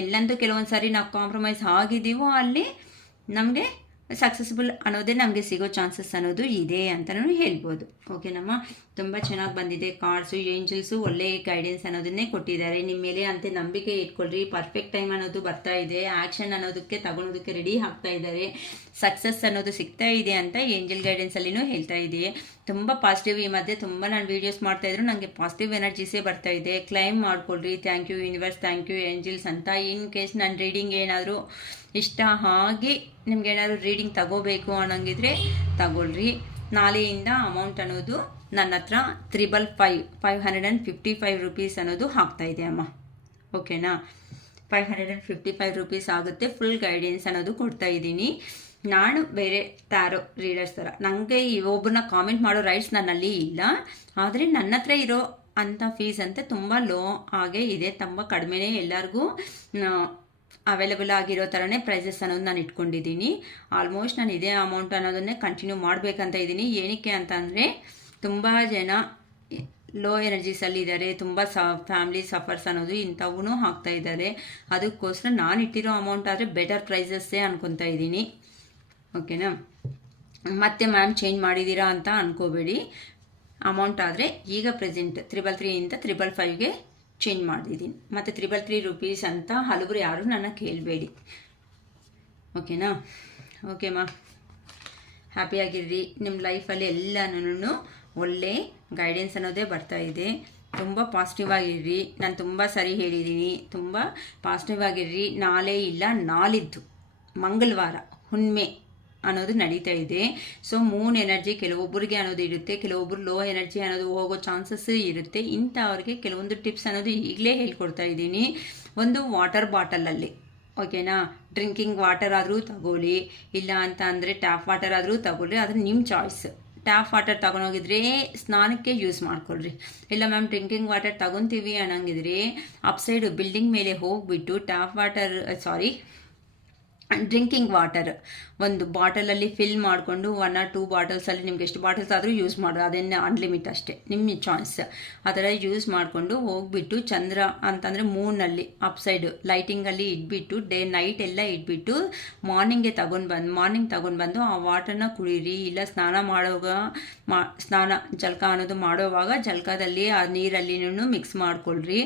ಎಲ್ಲಂತೂ ಕೆಲವೊಂದು ಸಾರಿ ನಾವು ಕಾಂಪ್ರಮೈಸ್ ಆಗಿದ್ದೀವೋ ಅಲ್ಲಿ ನಮಗೆ ಸಕ್ಸಸ್ಫುಲ್ ಅನ್ನೋದೇ ನಮಗೆ ಸಿಗೋ ಚಾನ್ಸಸ್ ಅನ್ನೋದು ಇದೆ ಅಂತಲೂ ಹೇಳ್ಬೋದು. ಓಕೆನಮ್ಮ, ತುಂಬ ಚೆನ್ನಾಗಿ ಬಂದಿದೆ ಕಾರ್ಡ್ಸು, ಏಂಜಲ್ಸು ಒಳ್ಳೆ ಗೈಡೆನ್ಸ್ ಅನ್ನೋದನ್ನೇ ಕೊಟ್ಟಿದ್ದಾರೆ. ನಿಮ್ಮ ಮೇಲೆ ಅಂತೆ ನಂಬಿಕೆ ಇಟ್ಕೊಳ್ರಿ. ಪರ್ಫೆಕ್ಟ್ ಟೈಮ್ ಅನ್ನೋದು ಬರ್ತಾ ಇದೆ. ಆ್ಯಕ್ಷನ್ ಅನ್ನೋದಕ್ಕೆ ತಗೊಳೋದಕ್ಕೆ ರೆಡಿ ಆಗ್ತಾ ಇದ್ದಾರೆ. ಸಕ್ಸಸ್ ಅನ್ನೋದು ಸಿಗ್ತಾ ಇದೆ ಅಂತ ಏಂಜಲ್ ಗೈಡೆನ್ಸಲ್ಲಿನೂ ಹೇಳ್ತಾ ಇದೆ. ತುಂಬ ಪಾಸಿಟಿವ್. ಈ ಮಧ್ಯೆ ತುಂಬ ನಾನು ವೀಡಿಯೋಸ್ ಮಾಡ್ತಾಯಿದ್ರು, ನನಗೆ ಪಾಸಿಟಿವ್ ಎನರ್ಜೀಸೇ ಬರ್ತಾ ಇದೆ. ಕ್ಲೈಮ್ ಮಾಡ್ಕೊಳ್ರಿ. Thank you universe, thank you angels ಅಂತ. ಇನ್ ಕೇಸ್ ನನ್ನ ರೀಡಿಂಗ್ ಏನಾದರೂ ಇಷ್ಟ ಆಗಿ ನಿಮ್ಗೇನಾದ್ರು ರೀಡಿಂಗ್ ತಗೋಬೇಕು ಅನ್ನೋಂಗಿದ್ರೆ ತಗೊಳ್ರಿ. ನಾಳೆಯಿಂದ ಅಮೌಂಟ್ ಅನ್ನೋದು ನನ್ನ ಹತ್ರ 555 ರೂಪೀಸ್ ಅನ್ನೋದು ಆಗ್ತಾಯಿದೆ ಅಮ್ಮ. ಓಕೆನಾ, 555 ರೂಪೀಸ್ ಆಗುತ್ತೆ. ಫುಲ್ ಗೈಡೆನ್ಸ್ ಅನ್ನೋದು ಕೊಡ್ತಾ ಇದ್ದೀನಿ. ನಾನು ಬೇರೆ ಟ್ಯಾರೋ ರೀಡರ್ಸ್ ಥರ ನನಗೆ ಒಬ್ಬರನ್ನ ಕಾಮೆಂಟ್ ಮಾಡೋ ರೈಟ್ಸ್ ನನ್ನಲ್ಲಿ ಇಲ್ಲ. ಆದರೆ ನನ್ನ ಹತ್ರ ಇರೋ ಅಂಥ ಫೀಸ್ ಅಂತ ತುಂಬ ಲೋ ಆಗೇ ಇದೆ. ತುಂಬ ಕಡಿಮೆನೇ ಎಲ್ಲರಿಗೂ ಅವೈಲೇಬಲ್ ಆಗಿರೋ ಥರನೇ ಪ್ರೈಸಸ್ ಅನ್ನೋದು ನಾನು ಇಟ್ಕೊಂಡಿದ್ದೀನಿ. ಆಲ್ಮೋಸ್ಟ್ ನಾನು ಇದೇ ಅಮೌಂಟ್ ಅನ್ನೋದನ್ನೇ ಕಂಟಿನ್ಯೂ ಮಾಡಬೇಕಂತ ಇದ್ದೀನಿ. ಏನಕ್ಕೆ ಅಂತ ಅಂದರೆ ತುಂಬ ಜನ ಲೋ ಎನರ್ಜೀಸಲ್ಲಿ ಇದ್ದಾರೆ. ತುಂಬ ಫ್ಯಾಮಿಲಿ ಸಫರ್ಸ್ ಅನ್ನೋದು ಇಂಥವೂ ಆಗ್ತಾ ಇದ್ದಾರೆ. ಅದಕ್ಕೋಸ್ಕರ ನಾನು ಇಟ್ಟಿರೋ ಅಮೌಂಟ್ ಆದರೆ ಬೆಟರ್ ಪ್ರೈಸಸ್ಸೇ ಅನ್ಕೊತಾ ಇದ್ದೀನಿ. ಓಕೆನಾ. ಮತ್ತೆ ಮ್ಯಾಮ್ ಚೇಂಜ್ ಮಾಡಿದ್ದೀರಾ ಅಂತ ಅನ್ಕೋಬೇಡಿ. ಅಮೌಂಟ್ ಆದರೆ ಈಗ ಪ್ರೆಸೆಂಟ್ 333 355ಗೆ ಚೇಂಜ್ ಮಾಡಿದ್ದೀನಿ. ಮತ್ತು 333 ರೂಪೀಸ್ ಅಂತ ಹಲವರು ಯಾರು ನನ್ನ ಕೇಳಬೇಡಿ. ಓಕೆನಾ. ಓಕೆಮ್ಮ, ಹ್ಯಾಪಿಯಾಗಿರ್ರಿ. ನಿಮ್ಮ ಲೈಫಲ್ಲಿ ಎಲ್ಲನೂ ಒಳ್ಳೆ ಗೈಡೆನ್ಸ್ ಅನ್ನೋದೇ ಬರ್ತಾ ಇದೆ. ತುಂಬ ಪಾಸಿಟಿವ್ ಆಗಿರ್ರಿ. ನಾನು ತುಂಬ ಸರಿ ಹೇಳಿದ್ದೀನಿ, ತುಂಬ ಪಾಸಿಟಿವ್ ಆಗಿರ್ರಿ. ನಾಳೆ ಇಲ್ಲ ನಾಳಿದ್ದು ಮಂಗಳವಾರ ಹುಣ್ಣಿಮೆ ಅನ್ನೋದು ನಡೀತಾ ಇದೆ. ಸೊ ಮೂನ್ ಎನರ್ಜಿ ಕೆಲವೊಬ್ಬರಿಗೆ ಅನ್ನೋದು ಇರುತ್ತೆ, ಕೆಲವೊಬ್ಬರು ಲೋ ಎನರ್ಜಿ ಅನ್ನೋದು ಹೋಗೋ ಚಾನ್ಸಸ್ ಇರುತ್ತೆ. ಇಂಥವ್ರಿಗೆ ಕೆಲವೊಂದು ಟಿಪ್ಸ್ ಅನ್ನೋದು ಈಗಲೇ ಹೇಳ್ಕೊಡ್ತಾ ಇದ್ದೀನಿ. ಒಂದು ವಾಟರ್ ಬಾಟಲಲ್ಲಿ, ಓಕೆನಾ, ಡ್ರಿಂಕಿಂಗ್ ವಾಟರ್ ಆದರೂ ತಗೊಳ್ಳಿ, ಇಲ್ಲ ಅಂತ ಅಂದರೆ ಟ್ಯಾಪ್ ವಾಟರ್ ಆದರೂ ತಗೊಳ್ಳಿ. ಅದು ನಿಮ್ಮ ಚಾಯ್ಸ್. ಟ್ಯಾಪ್ ವಾಟರ್ ತಗೊಂಡೋಗಿದ್ರೆ ಸ್ನಾನಕ್ಕೆ ಯೂಸ್ ಮಾಡ್ಕೊಳ್ರಿ. ಇಲ್ಲ ಮ್ಯಾಮ್ ಡ್ರಿಂಕಿಂಗ್ ವಾಟರ್ ತಗೊತೀವಿ ಅನ್ನಂಗಿದ್ರೆ ಅಪ್ಸೈಡು ಬಿಲ್ಡಿಂಗ್ ಮೇಲೆ ಹೋಗಿಬಿಟ್ಟು ಡ್ರಿಂಕಿಂಗ್ ವಾಟರ್ ಒಂದು ಬಾಟಲಲ್ಲಿ ಫಿಲ್ ಮಾಡಿಕೊಂಡು 1 or 2 ಬಾಟಲ್ಸಲ್ಲಿ ನಿಮ್ಗೆ ಎಷ್ಟು ಬಾಟಲ್ಸ್ ಆದರೂ ಯೂಸ್ ಮಾಡೋದು, ಅದೇನು ಅನ್ಲಿಮಿಟ್ ಅಷ್ಟೇ, ನಿಮ್ಮ ಚಾಯ್ಸ್. ಆ ಥರ ಯೂಸ್ ಮಾಡಿಕೊಂಡು ಹೋಗ್ಬಿಟ್ಟು ಚಂದ್ರ ಅಂತಂದರೆ ಮೂನಲ್ಲಿ ಅಪ್ಸೈಡು ಲೈಟಿಂಗಲ್ಲಿ ಇಟ್ಬಿಟ್ಟು ನೈಟ್ ಎಲ್ಲ ಇಟ್ಬಿಟ್ಟು ಮಾರ್ನಿಂಗ್ ತಗೊಂಡು ಬಂದು ಆ ವಾಟರ್ನ ಕುಡೀರಿ. ಇಲ್ಲ ಸ್ನಾನ ಜಳಕ ಅನ್ನೋದು ಮಾಡೋವಾಗ ಜಳಕದಲ್ಲಿ ಆ ನೀರಲ್ಲಿನೂ ಮಿಕ್ಸ್ ಮಾಡ್ಕೊಳ್ರಿ.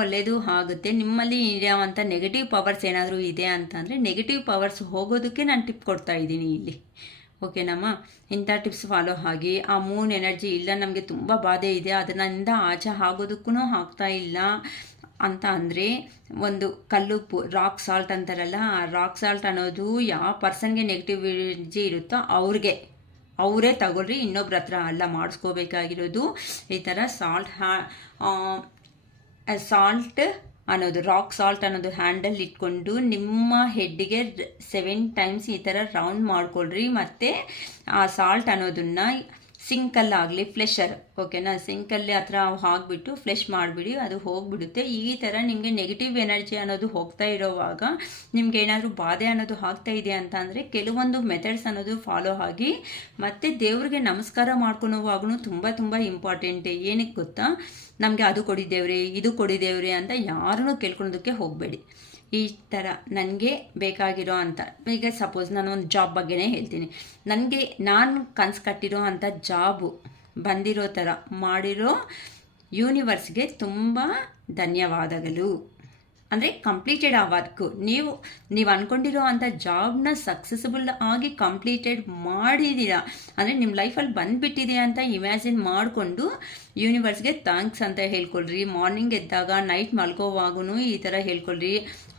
ಒಳ್ಳೆಯದು ಆಗುತ್ತೆ. ನಿಮ್ಮಲ್ಲಿ ಇರೋವಂಥ ನೆಗೆಟಿವ್ ಪವರ್ಸ್ ಏನಾದರೂ ಇದೆ ಅಂತಂದರೆ ನೆಗೆಟಿವ್ ಪವರ್ಸ್ ಹೋಗೋದಕ್ಕೆ ನಾನು ಟಿಪ್ ಕೊಡ್ತಾ ಇದ್ದೀನಿ ಇಲ್ಲಿ. ಓಕೆನಮ್ಮ, ಇಂಥ ಟಿಪ್ಸ್ ಫಾಲೋ ಆಗಿ. ಆ ಮೂನ್ ಎನರ್ಜಿ ಇಲ್ಲ ನಮಗೆ ತುಂಬ ಬಾಧೆ ಇದೆ, ಅದರಿಂದ ಆಚೆ ಆಗೋದಕ್ಕೂ ಆಗ್ತಾ ಇಲ್ಲ ಅಂತ ಅಂದರೆ ಒಂದು ಕಲ್ಲುಪ್ಪು, ರಾಕ್ ಸಾಲ್ಟ್ ಅಂತಾರಲ್ಲ, ಆ ರಾಕ್ ಸಾಲ್ಟ್ ಅನ್ನೋದು ಯಾವ ಪರ್ಸನ್ಗೆ ನೆಗೆಟಿವ್ ಎನರ್ಜಿ ಇರುತ್ತೋ ಅವರೇ ತಗೊಳ್ರಿ. ಇನ್ನೊಬ್ರ ಹತ್ರ ಅಲ್ಲ ಮಾಡಿಸ್ಕೋಬೇಕಾಗಿರೋದು. ಈ ಥರ ಸಾಲ್ಟ್ ಅನ್ನೋದು, ರಾಕ್ ಸಾಲ್ಟ್ ಅನ್ನೋದು ಹ್ಯಾಂಡಲ್ ಇಟ್ಕೊಂಡು ನಿಮ್ಮ ಹೆಡ್ಗೆ 7 times ಈ ಥರ ರೌಂಡ್ ಮಾಡ್ಕೊಳ್ರಿ. ಮತ್ತು ಆ ಸಾಲ್ಟ್ ಅನ್ನೋದನ್ನು ಸಿಂಕಲ್ಲಾಗಲಿ ಫ್ಲೆಶರ್, ಓಕೆನಾ, ಸಿಂಕಲ್ಲಿ ಹತ್ರ ಹಾಕ್ಬಿಟ್ಟು ಫ್ಲೆಶ್ ಮಾಡಿಬಿಡಿ, ಅದು ಹೋಗಿಬಿಡುತ್ತೆ. ಈ ಥರ ನಿಮಗೆ ನೆಗೆಟಿವ್ ಎನರ್ಜಿ ಅನ್ನೋದು ಹೋಗ್ತಾ ಇರೋವಾಗ ನಿಮ್ಗೆ ಏನಾದರೂ ಬಾಧೆ ಅನ್ನೋದು ಆಗ್ತಾ ಇದೆ ಅಂತ ಅಂದರೆ ಕೆಲವೊಂದು ಮೆಥಡ್ಸ್ ಅನ್ನೋದು ಫಾಲೋ ಆಗಿ. ಮತ್ತು ದೇವ್ರಿಗೆ ನಮಸ್ಕಾರ ಮಾಡ್ಕೊಳೋವಾಗೂ ತುಂಬ ಇಂಪಾರ್ಟೆಂಟ್. ಏನಕ್ಕೆ ಗೊತ್ತಾ, ನಮಗೆ ಅದು ಕೊಡಿದ್ದೇವ್ರಿ ಇದು ಕೊಡಿದ್ದೇವ್ರಿ ಅಂತ ಯಾರನ್ನೂ ಕೇಳ್ಕೊಳೋದಕ್ಕೆ ಹೋಗಬೇಡಿ. ಈ ಥರ ನನಗೆ ಬೇಕಾಗಿರೋ ಅಂತ, ಈಗ ಸಪೋಸ್ ನಾನು ಒಂದು ಜಾಬ್ ಬಗ್ಗೆನೇ ಹೇಳ್ತೀನಿ. ನಾನು ಕನಸು ಕಟ್ಟಿರೋ ಅಂಥ ಜಾಬು ಬಂದಿರೋ ಥರ ಮಾಡಿರೋ ಯೂನಿವರ್ಸ್ಗೆ ತುಂಬ ಧನ್ಯವಾದಗಳು. ಅಂದರೆ ಕಂಪ್ಲೀಟೆಡ್ ಆ ವರ್ಕು ನೀವು ಅಂದ್ಕೊಂಡಿರೋ ಅಂಥ ಜಾಬ್ನ ಸಕ್ಸಸ್ಫುಲ್ ಆಗಿ ಕಂಪ್ಲೀಟೆಡ್ ಮಾಡಿದ್ದೀರಾ ಅಂದರೆ ನಿಮ್ಮ ಲೈಫಲ್ಲಿ ಬಂದುಬಿಟ್ಟಿದೆ ಅಂತ ಇಮ್ಯಾಜಿನ್ ಮಾಡಿಕೊಂಡು ಯೂನಿವರ್ಸ್ಗೆ ಥ್ಯಾಂಕ್ಸ್ ಅಂತ ಹೇಳ್ಕೊಳ್ರಿ. ಮಾರ್ನಿಂಗ್ ಎದ್ದಾಗ ನೈಟ್ ಮಲ್ಗೋವಾಗೂ ಈ ಥರ ಹೇಳ್ಕೊಳ್ರಿ.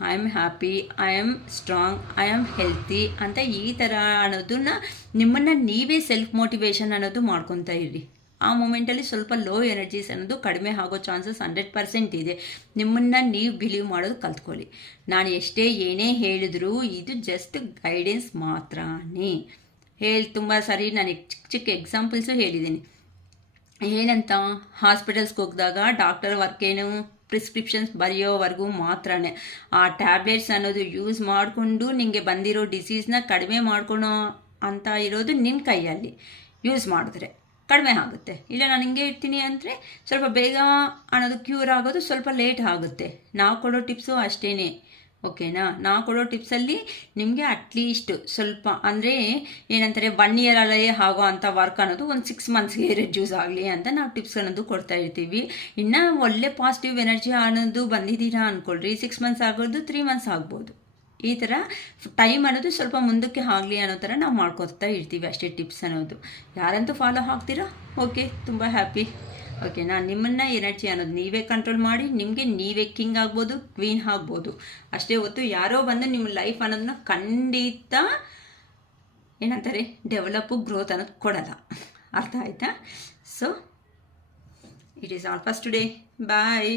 I am happy, I am strong, I am healthy ಅಂತ ಈ ಥರ ಅನ್ನೋದನ್ನ ನಿಮ್ಮನ್ನು ನೀವೇ ಸೆಲ್ಫ್ ಮೋಟಿವೇಶನ್ ಅನ್ನೋದು ಮಾಡ್ಕೊತಾ ಇರ್ರಿ. ಆ ಮೂಮೆಂಟಲ್ಲಿ ಸ್ವಲ್ಪ ಲೋ ಎನರ್ಜೀಸ್ ಅನ್ನೋದು ಕಡಿಮೆ ಆಗೋ ಚಾನ್ಸಸ್ 100% ಇದೆ. ನಿಮ್ಮನ್ನು ನೀವು ಬಿಲೀವ್ ಮಾಡೋದು ಕಲ್ತ್ಕೊಳ್ಳಿ. ನಾನು ಎಷ್ಟೇ ಏನೇ ಹೇಳಿದ್ರು ಇದು ಜಸ್ಟ್ ಗೈಡೆನ್ಸ್ ಮಾತ್ರನೇ. ತುಂಬ ಸರಿ ನಾನು ಚಿಕ್ಕ ಚಿಕ್ಕ ಎಕ್ಸಾಂಪಲ್ಸು ಹೇಳಿದ್ದೀನಿ. ಏನಂತ, ಹಾಸ್ಪಿಟಲ್ಸ್ಗೆ ಹೋಗಿದಾಗ ಡಾಕ್ಟರ್ ವರ್ಕ್ ಏನು, ಪ್ರಿಸ್ಕ್ರಿಪ್ಷನ್ಸ್ ಬರೆಯೋವರೆಗೂ ಮಾತ್ರನೇ. ಆ ಟ್ಯಾಬ್ಲೆಟ್ಸ್ ಅನ್ನೋದು ಯೂಸ್ ಮಾಡಿಕೊಂಡು ನಿಮಗೆ ಬಂದಿರೋ ಡಿಸೀಸ್ನ ಕಡಿಮೆ ಮಾಡ್ಕೊಳೋ ಅಂತ ಇರೋದು ನಿನ್ನ ಕೈಯಲ್ಲಿ. ಯೂಸ್ ಮಾಡಿದ್ರೆ ಕಡಿಮೆ ಆಗುತ್ತೆ. ಇಲ್ಲ ನಾನು ಹಿಂಗೆ ಇರ್ತೀನಿ ಅಂದರೆ ಸ್ವಲ್ಪ ಬೇಗ ಅನ್ನೋದು ಕ್ಯೂರ್ ಆಗೋದು ಸ್ವಲ್ಪ ಲೇಟ್ ಆಗುತ್ತೆ. ನಾವು ಕೊಡೋ ಟಿಪ್ಸು ಅಷ್ಟೇ, ಓಕೆನಾ. ನಾವು ಕೊಡೋ ಟಿಪ್ಸಲ್ಲಿ ನಿಮಗೆ ಅಟ್ಲೀಸ್ಟ್ ಸ್ವಲ್ಪ ಅಂದರೆ ಏನಂತಾರೆ 1 ಇಯರಲ್ಲೇ ಆಗೋ ಅಂಥ ವರ್ಕ್ ಅನ್ನೋದು ಒಂದು 6 ಮಂತ್ಸ್ಗೆ ರೆಡ್ಯೂಸ್ ಆಗಲಿ ಅಂತ ನಾವು ಟಿಪ್ಸ್ ಅನ್ನೋದು ಕೊಡ್ತಾ ಇರ್ತೀವಿ. ಇನ್ನು ಒಳ್ಳೆ ಪಾಸಿಟಿವ್ ಎನರ್ಜಿ ಅನ್ನೋದು ಬಂದಿದ್ದೀರಾ ಅಂದ್ಕೊಳ್ರಿ, 6 ಮಂತ್ಸ್ ಆಗೋದು 3 ಮಂತ್ಸ್ ಆಗ್ಬೋದು. ಈ ಥರ ಟೈಮ್ ಅನ್ನೋದು ಸ್ವಲ್ಪ ಮುಂದಕ್ಕೆ ಆಗಲಿ ಅನ್ನೋ ಥರ ನಾವು ಮಾಡ್ಕೊತಾ ಇರ್ತೀವಿ ಅಷ್ಟೇ ಟಿಪ್ಸ್ ಅನ್ನೋದು. ಯಾರಂತೂ ಫಾಲೋ ಆಗ್ತೀರಾ, ಓಕೆ, ತುಂಬ ಹ್ಯಾಪಿ. ಓಕೆನಾ. ನಿಮ್ಮನ್ನು ಎನರ್ಜಿ ಅನ್ನೋದು ನೀವೇ ಕಂಟ್ರೋಲ್ ಮಾಡಿ, ನಿಮಗೆ ನೀವೇ ಕಿಂಗ್ ಆಗ್ಬೋದು, ಕ್ವೀನ್ ಆಗ್ಬೋದು. ಅಷ್ಟೇ ಹೊತ್ತು ಯಾರೋ ಬಂದು ನಿಮ್ಮ ಲೈಫ್ ಅನ್ನೋದನ್ನ ಖಂಡಿತ ಏನಂತಾರೆ ಡೆವಲಪ್ಪು ಗ್ರೋತ್ ಅನ್ನೋದು ಕೊಡಲ್ಲ. ಅರ್ಥ ಆಯ್ತಾ? So it is all for today. Bye.